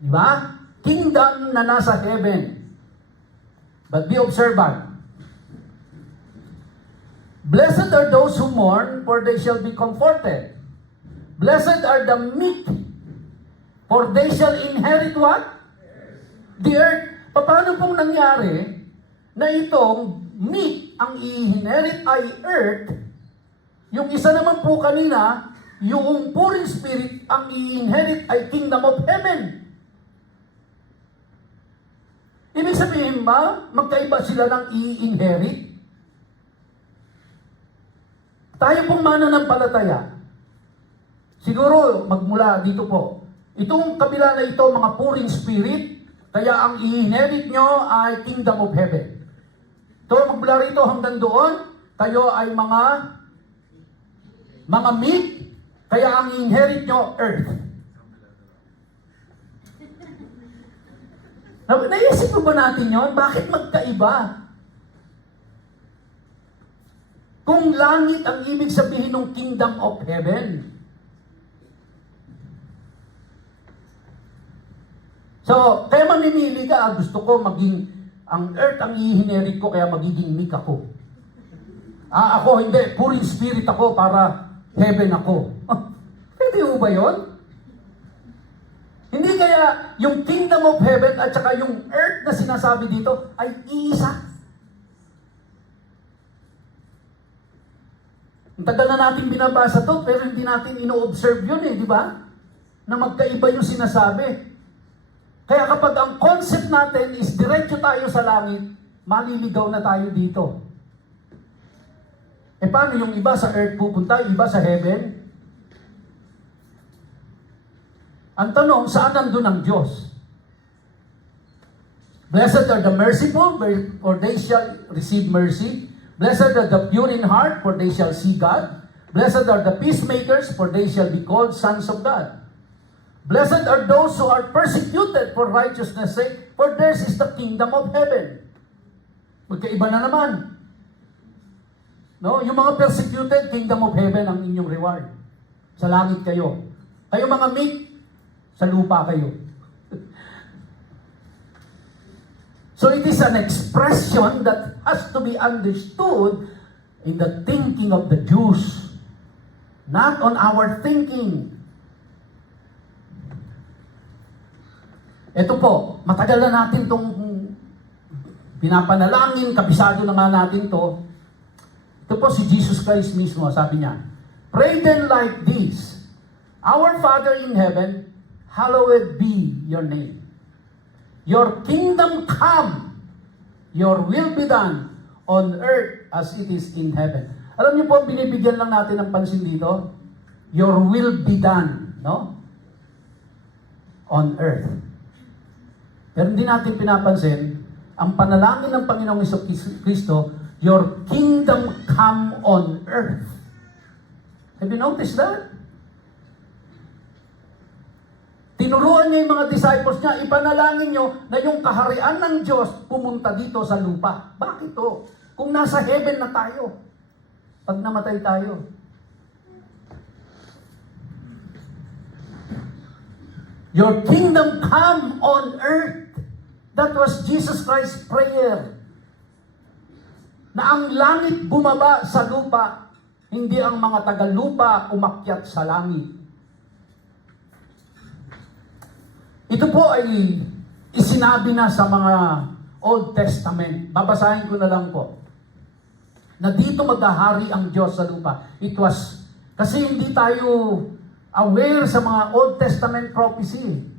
Di ba? Kingdom na nasa heaven. But be observant. Blessed are those who mourn, for they shall be comforted. Blessed are the meek, for they shall inherit what? The earth. Paano pong nangyari na itong meek ang i-inherit ay earth, yung isa naman po kanina, yung poor in spirit ang i-inherit ay kingdom of heaven. Ibig sabihin ba, magkaiba sila ng i-inherit? Tayo pong mananampalataya, siguro magmula dito po, itong kabila na ito, mga poor in spirit, kaya ang i-inherit nyo ay kingdom of heaven. So, magmula rito hanggang doon, kayo ay mga meat, kaya ang inherit nyo, earth. Naisip mo ba natin yon? Bakit magkaiba? Kung langit ang ibig sabihin ng kingdom of heaven. So, kaya mamimili ka, gusto ko maging, ang earth ang ihinerit ko, kaya magiging meek ako. Ako hindi, pure in spirit ako para heaven ako. Pwede mo ba yun? Hindi kaya yung kingdom of heaven at saka yung earth na sinasabi dito ay iisa. Ang tagal na natin binabasa to, pero hindi natin ino-observe yun di ba? Na magkaiba yung sinasabi. Kaya kapag ang concept natin is diretso tayo sa langit, maliligaw na tayo dito. Paano yung iba sa earth pupunta, iba sa heaven? Ang tanong, saan nandun ang Diyos? Blessed are the merciful, for they shall receive mercy. Blessed are the pure in heart, for they shall see God. Blessed are the peacemakers, for they shall be called sons of God. Blessed are those who are persecuted for righteousness' sake, for theirs is the kingdom of heaven. Magkaiba na naman. No? Yung mga persecuted, kingdom of heaven ang inyong reward. Sa langit kayo. Kayo mga meek, sa lupa kayo. So it is an expression that has to be understood in the thinking of the Jews, not on our thinking. Ito po, matagal na natin itong pinapanalangin, kabisado na nga natin to. Ito po si Jesus Christ mismo, sabi niya, "Pray then like this, Our Father in heaven, hallowed be your name. Your kingdom come, your will be done on earth as it is in heaven." Alam niyo po, binibigyan lang natin ng pansin dito, your will be done, no? On earth. Pero hindi natin pinapansin, ang panalangin ng Panginoong Kristo, your kingdom come on earth. Have you noticed that? Tinuruan niya yung mga disciples niya, ipanalangin niyo na yung kaharian ng Diyos pumunta dito sa lupa. Bakit to? Kung nasa heaven na tayo, pag namatay tayo. Your kingdom come on earth. That was Jesus Christ's prayer. Na ang langit bumaba sa lupa, hindi ang mga taga-lupa umakyat sa langit. Ito po ay isinabi na sa mga Old Testament. Babasahin ko na lang po. Na dito maghahari ang Diyos sa lupa. It was, kasi hindi tayo aware sa mga Old Testament prophecy.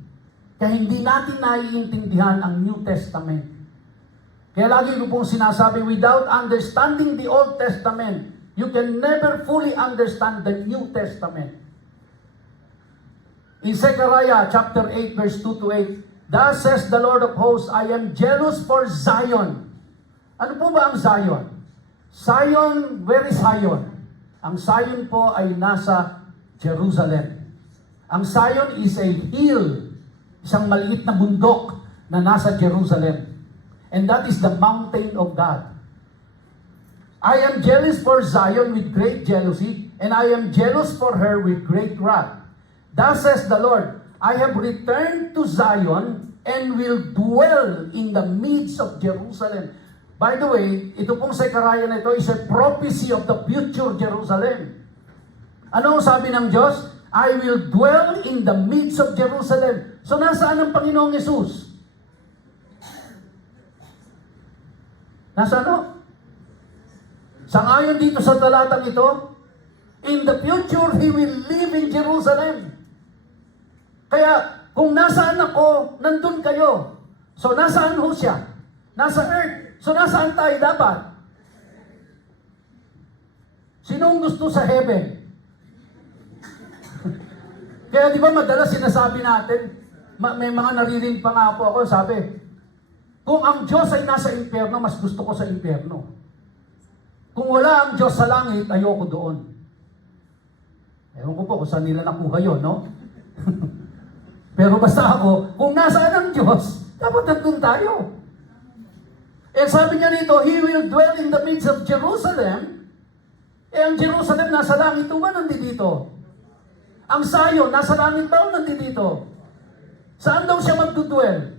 Kaya hindi natin naiintindihan ang New Testament. Kaya lagi ko pong sinasabi, without understanding the Old Testament, you can never fully understand the New Testament. In Zechariah chapter 8 verse 2 to 8, "Thus says the Lord of hosts, I am jealous for Zion." Ano po ba ang Zion? Zion, where is Zion? Ang Zion po ay nasa Jerusalem. Ang Zion is a hill, isang maliit na bundok na nasa Jerusalem. And that is the mountain of God. "I am jealous for Zion with great jealousy, and I am jealous for her with great wrath. Thus says the Lord, I have returned to Zion and will dwell in the midst of Jerusalem." By the way, ito pong Zechariah na ito is a prophecy of the future Jerusalem. Ano sabi ng Diyos? I will dwell in the midst of Jerusalem. So nasaan ang Panginoong Yesus? Nasa ano? Sangayon dito sa talatang ito, in the future, He will live in Jerusalem. Kaya, kung nasaan ako, nandun kayo. So, nasaan ho siya? Nasa earth. So, nasaan tayo dapat? Sinong gusto sa heaven? Kaya di ba madalas sinasabi natin, may mga naririnig pa nga po ako, sabi, Kung ang Diyos ay nasa impyerno, mas gusto ko sa impyerno. Kung wala ang Diyos sa langit, ayoko doon. Ewan ko po kung saan nila nakuha yun, no? Pero basta ako, kung nasaan ang Diyos, dapat nandun tayo. Eh sabi niya nito, He will dwell in the midst of Jerusalem. Eh ang Jerusalem nasa langit ba nandito? Ang Zion, nasa langit daw nandito. Saan daw siya magdudwell?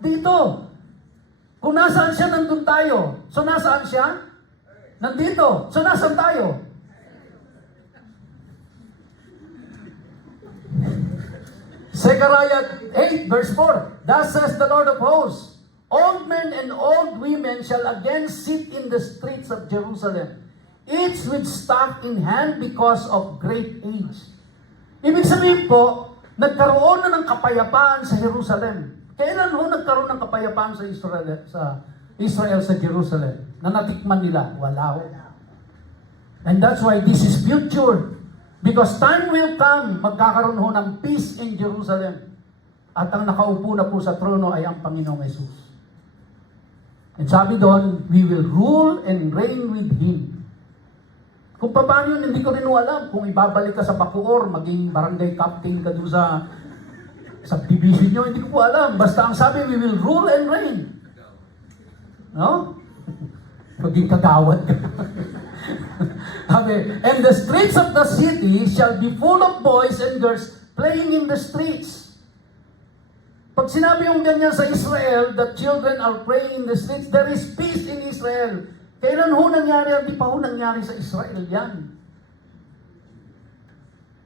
Dito. Kung nasaan siya, nandun tayo. So nasaan siya? Nandito. So nasaan tayo? Zechariah 8 verse 4. Thus says the Lord of hosts, old men and old women shall again sit in the streets of Jerusalem, each with staff in hand because of great age. Ibig sabihin po, nagkaroon na ng kapayapaan sa Jerusalem. Kailan ho nagkaroon ng kapayapaan sa Israel sa Jerusalem? Na natikman nila? Wala ho. And that's why this is future. Because time will come, magkakaroon ho ng peace in Jerusalem. At ang nakaupo na po sa trono ay ang Panginoong Jesus. And sabi doon, we will rule and reign with Him. Kung paano yun, hindi ko rin alam. Kung ibabalik ka sa Bacoor, maging barangay captain ka doon sa subdivision nyo, hindi ko po alam. Basta ang sabi, we will rule and reign. No? Maging kagawad ka. Sabi, and the streets of the city shall be full of boys and girls playing in the streets. Pag sinabi yung ganyan sa Israel, the children are playing in the streets, there is peace in Israel. Kailan ho nangyari? Hindi pa ho nangyari sa Israel yan.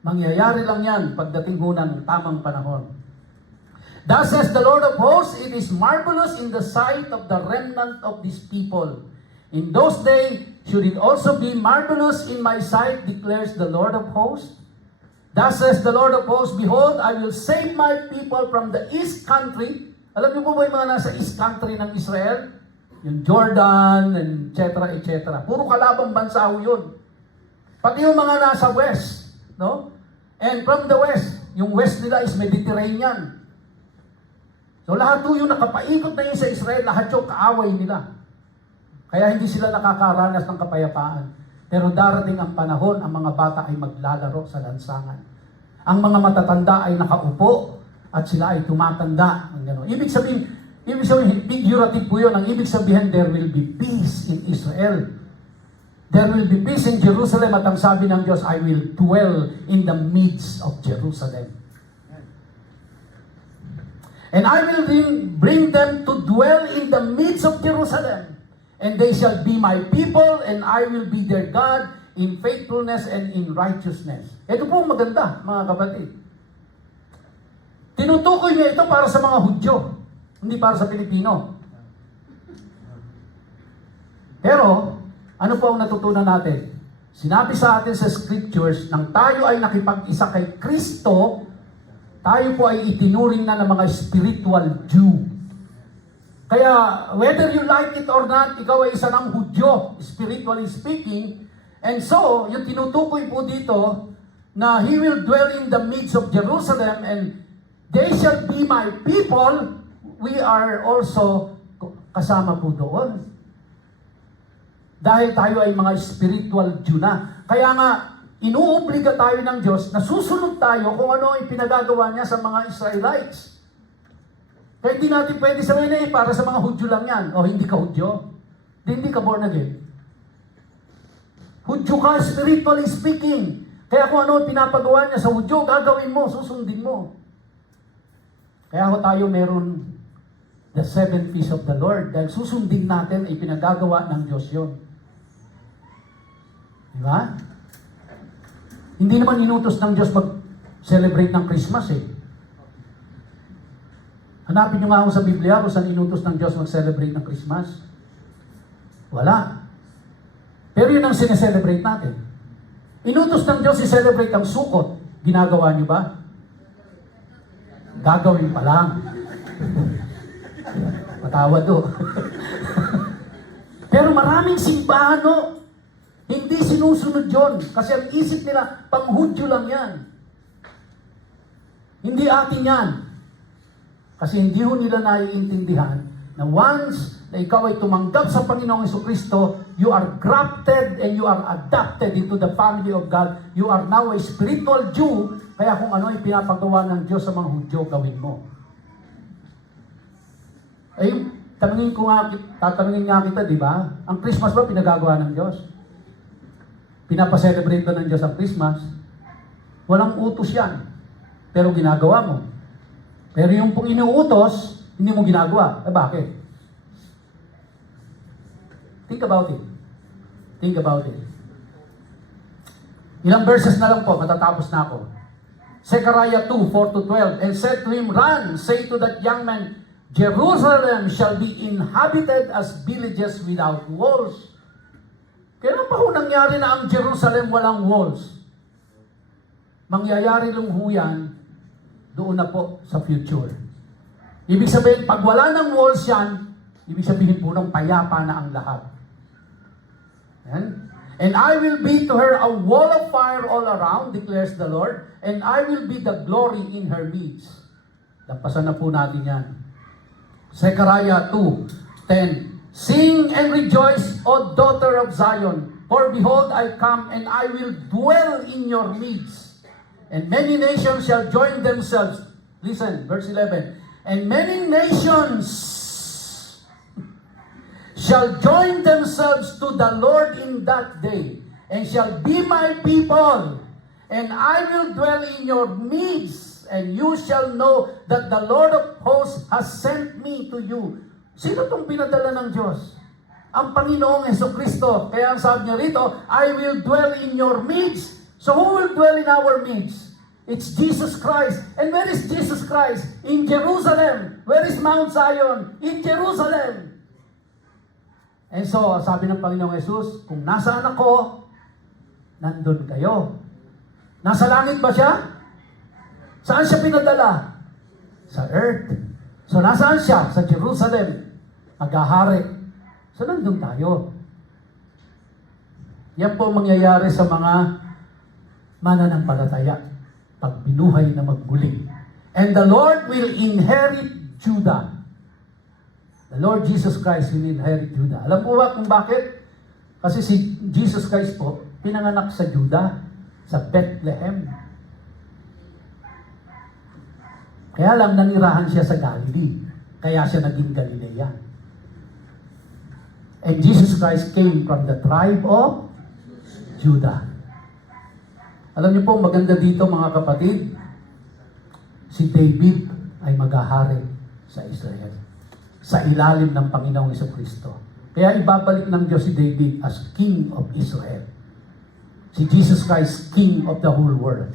Mangyayari lang yan pagdating ho ng tamang panahon. Thus says the Lord of hosts, it is marvelous in the sight of the remnant of these people. In those days, should it also be marvelous in my sight, declares the Lord of hosts? Thus says the Lord of hosts, behold, I will save my people from the east country. Alam niyo po ba yung mga nasa east country ng Israel? Yung Jordan, etc., etc. Puro kalabang bansa ho yun. Pati yung mga nasa west, no? And from the west, yung west nila is Mediterranean. So lahat po yung nakapaikot na yun sa Israel, lahat yung kaaway nila. Kaya hindi sila nakakaranas ng kapayapaan. Pero darating ang panahon, ang mga bata ay maglalaro sa lansangan. Ang mga matatanda ay nakaupo at sila ay tumatanda. Ibig sabihin, figurative po yun. Ang ibig sabihin, there will be peace in Israel. There will be peace in Jerusalem at ang sabi ng Diyos, I will dwell in the midst of Jerusalem. And I will bring them to dwell in the midst of Jerusalem. And they shall be my people, and I will be their God in faithfulness and in righteousness. Ito po maganda, mga kapatid. Tinutukoy niya ito para sa mga Hudyo, hindi para sa Pilipino. Pero, ano po ang natutunan natin? Sinabi sa atin sa scriptures, nang tayo ay nakipag-isa kay Kristo, tayo po ay itinuring na ng mga spiritual Jew. Kaya, whether you like it or not, ikaw ay isa ng Hudyo, spiritually speaking. And so, yung tinutukoy po dito, na He will dwell in the midst of Jerusalem, and they shall be my people, we are also kasama po doon. Dahil tayo ay mga spiritual Jew na. Kaya nga, inuobliga tayo ng Diyos na susunod tayo kung ano ang pinagagawa niya sa mga Israelites. Kaya hindi natin pwede sabihin para sa mga Hudyo lang yan. O hindi ka Hudyo? Hindi ka born again. Hudyo ka, spiritually speaking. Kaya kung ano ang pinapagawa niya sa Hudyo, gagawin mo, susundin mo. Kaya ako tayo meron the seven feasts of the Lord. Dahil susundin natin ay pinagagawa ng Diyos yun. Diba? Hindi naman inutos ng Diyos mag-celebrate ng Christmas eh. Hanapin nyo nga ako sa Biblia kung saan inutos ng Diyos mag-celebrate ng Christmas. Wala. Pero yun ang sineselebrate natin. Inutos ng Diyos i-celebrate ang Sukot. Ginagawa nyo ba? Gagawin pa lang. Patawad do. Pero maraming simbahan hindi sinusunod yun. Kasi ang isip nila, pang-Hudyo lang yan. Hindi atin yan. Kasi hindi ho nila naiintindihan Na once na ikaw ay tumanggap sa Panginoong Jesucristo, you are grafted and you are adopted into the family of God. You are now a spiritual Jew, kaya kung ano ay pinapagawa ng Diyos sa mga Hudyo, gawin mo. Ay, tatanungin nga kita, di ba? Ang Christmas ba pinagagawa ng Diyos? Pinapaselebrate ba ng Diyos ang Christmas? Walang utos yan. Pero ginagawa mo. Pero yung pong inuutos, hindi mo ginagawa. Eh bakit? Think about it. Think about it. Ilang verses na lang po, matatapos na ako. Zechariah 2, 4-12, and said to him, Run, say to that young man, Jerusalem shall be inhabited as villages without walls. Kailan pa ho nangyari na ang Jerusalem walang walls? Mangyayari lang ho yan doon na po sa future. Ibig sabihin, pag wala ng walls yan, ibig sabihin po ng payapa na ang lahat. And I will be to her a wall of fire all around, declares the Lord, and I will be the glory in her midst. Lampasan na po natin yan. Zechariah 2:10. Sing and rejoice, O daughter of Zion, for behold, I come and I will dwell in your midst. And many nations shall join themselves. Listen, verse 11. And many nations shall join themselves to the Lord in that day, and shall be my people, and I will dwell in your midst, and you shall know that the Lord of hosts has sent me to you. Sino itong pinadala ng Diyos? Ang Panginoong Jesucristo. Kaya ang sabi niya rito, I will dwell in your midst. So who will dwell in our midst? It's Jesus Christ. And where is Jesus Christ? In Jerusalem. Where is Mount Zion? In Jerusalem. And so, sabi ng Panginoong Jesus, kung nasaan ako, nandun kayo. Nasa langit ba siya? Saan siya pinadala? Sa earth. So, nasaan siya? Sa Jerusalem. Maghahari. So, nandun tayo. Yan po mangyayari sa mga mananampalataya. Pag binuhay na magmuli. And the Lord will inherit Judah. The Lord Jesus Christ will inherit Judah. Alam po ba kung bakit? Kasi si Jesus Christ po, pinanganak sa Judah, sa Bethlehem. Kaya lang nanirahan siya sa Galilee. Kaya siya naging Galilea. And Jesus Christ came from the tribe of Judah. Alam niyo po, maganda dito mga kapatid, si David ay maghahari sa Israel. Sa ilalim ng Panginoong Jesucristo. Kaya ibabalik ng Diyos si David as King of Israel. Si Jesus Christ, King of the whole world.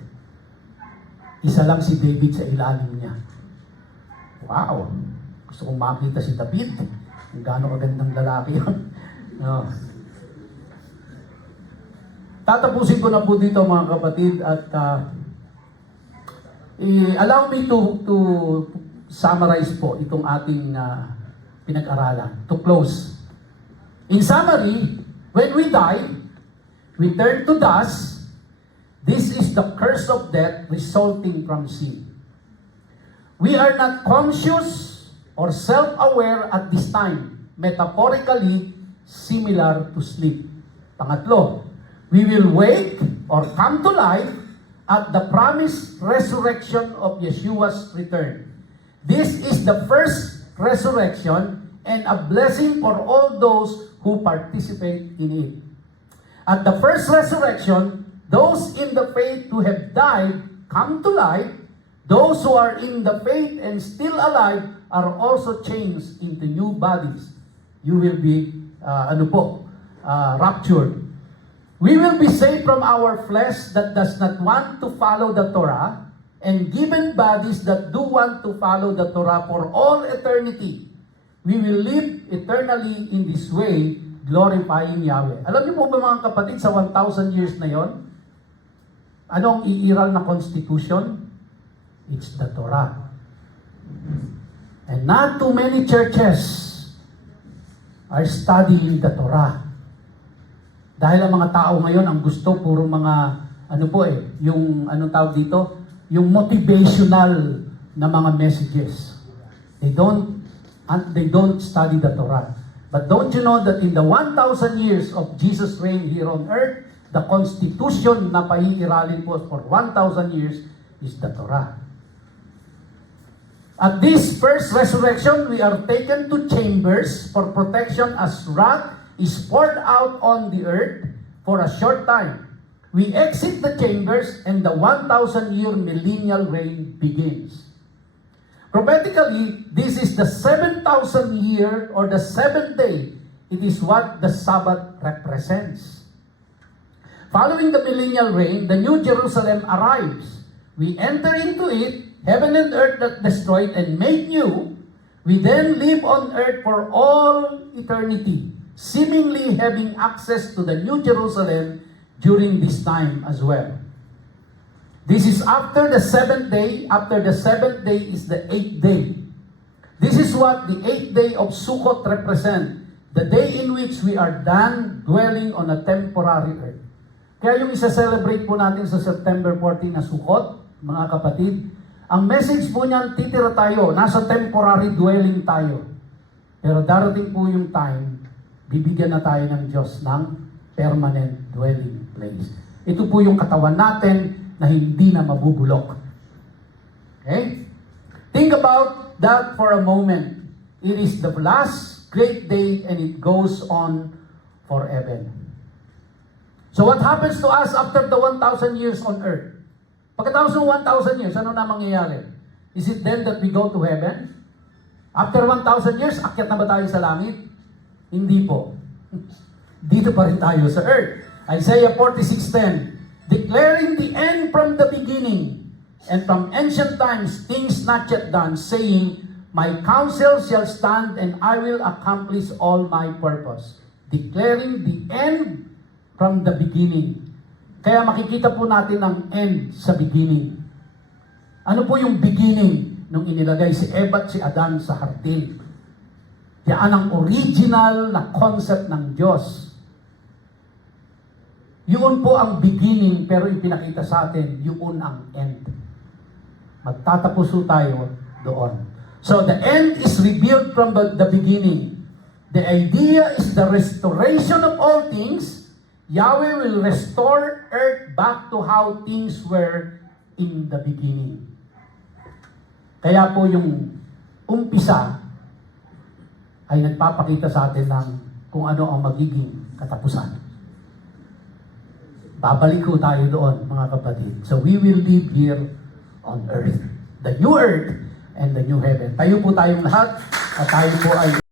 Isa lang si David sa ilalim niya. Wow! Gusto kong makita si David. Kung gaano kagandang lalaki yun. No. Tatapusin ko na po dito mga kapatid at allow me to summarize po itong ating pinag-aralan. To close. In summary, when we die, we turn to dust. This is the curse of death resulting from sin. We are not conscious or self-aware at this time, metaphorically similar to sleep. Pangatlo, we will wake or come to life at the promised resurrection of Yeshua's return. This is the first resurrection and a blessing for all those who participate in it. At the first resurrection, those in the faith who have died come to life. Those who are in the faith and still alive are also changed into new bodies. You will be, raptured. We will be saved from our flesh that does not want to follow the Torah and given bodies that do want to follow the Torah for all eternity. We will live eternally in this way, glorifying Yahweh. Alam niyo po ba mga kapatid, sa 1,000 years na yon, anong iiral na constitution? It's the Torah. And not too many churches are studying the Torah. Dahil ang mga tao ngayon, ang gusto, puro mga, yung, tawag dito? Yung motivational na mga messages. They don't and they don't study the Torah. But don't you know that in the 1,000 years of Jesus' reign here on earth, the constitution na paiiralin po for 1,000 years is the Torah. At this first resurrection, we are taken to chambers for protection as wrath is poured out on the earth for a short time. We exit the chambers and the 1,000-year millennial reign begins. Prophetically, this is the 7,000 year or the 7th day. It is what the Sabbath represents. Following the millennial reign, the New Jerusalem arrives. We enter into it, heaven and earth that destroyed and made new. We then live on earth for all eternity, seemingly having access to the New Jerusalem during this time as well. This is after the 7th day. After the 7th day is the 8th day. This is what the 8th day of Sukkot represent, the day in which we are done dwelling on a temporary earth. Kaya yung isa-celebrate po natin sa September 14 na Sukkot, mga kapatid, ang message po niyan, titira tayo, nasa temporary dwelling tayo. Pero darating po yung time, bibigyan na tayo ng Diyos ng permanent dwelling place. Ito po yung katawan natin na hindi na mabubulok. Okay? Think about that for a moment. It is the last great day and it goes on forever. So what happens to us after the 1,000 years on earth? Pagkatapos ng 1,000 years, ano na mangyayari? Is it then that we go to heaven? After 1,000 years, akyat na ba tayo sa langit? Hindi po. Dito pa rin tayo sa earth. Isaiah 46:10, declaring the end from the beginning, and from ancient times things not yet done, saying, my counsel shall stand, and I will accomplish all my purpose. Declaring the end from the beginning. Kaya makikita po natin ang end sa beginning. Ano po yung beginning nung inilagay si Eva at si Adan sa hardin? Yan ang original na concept ng Diyos. Yun po ang beginning, pero ipinakita sa atin, yun ang end. Magtatapos po tayo doon. So the end is revealed from the beginning. The idea is the restoration of all things. Yahweh will restore earth back to how things were in the beginning. Kaya po yung umpisa ay nagpapakita sa atin ng kung ano ang magiging katapusan. Babalik ko tayo doon, mga kapatid. So we will live here on earth. The new earth and the new heaven. Tayo po tayong lahat at tayo po ay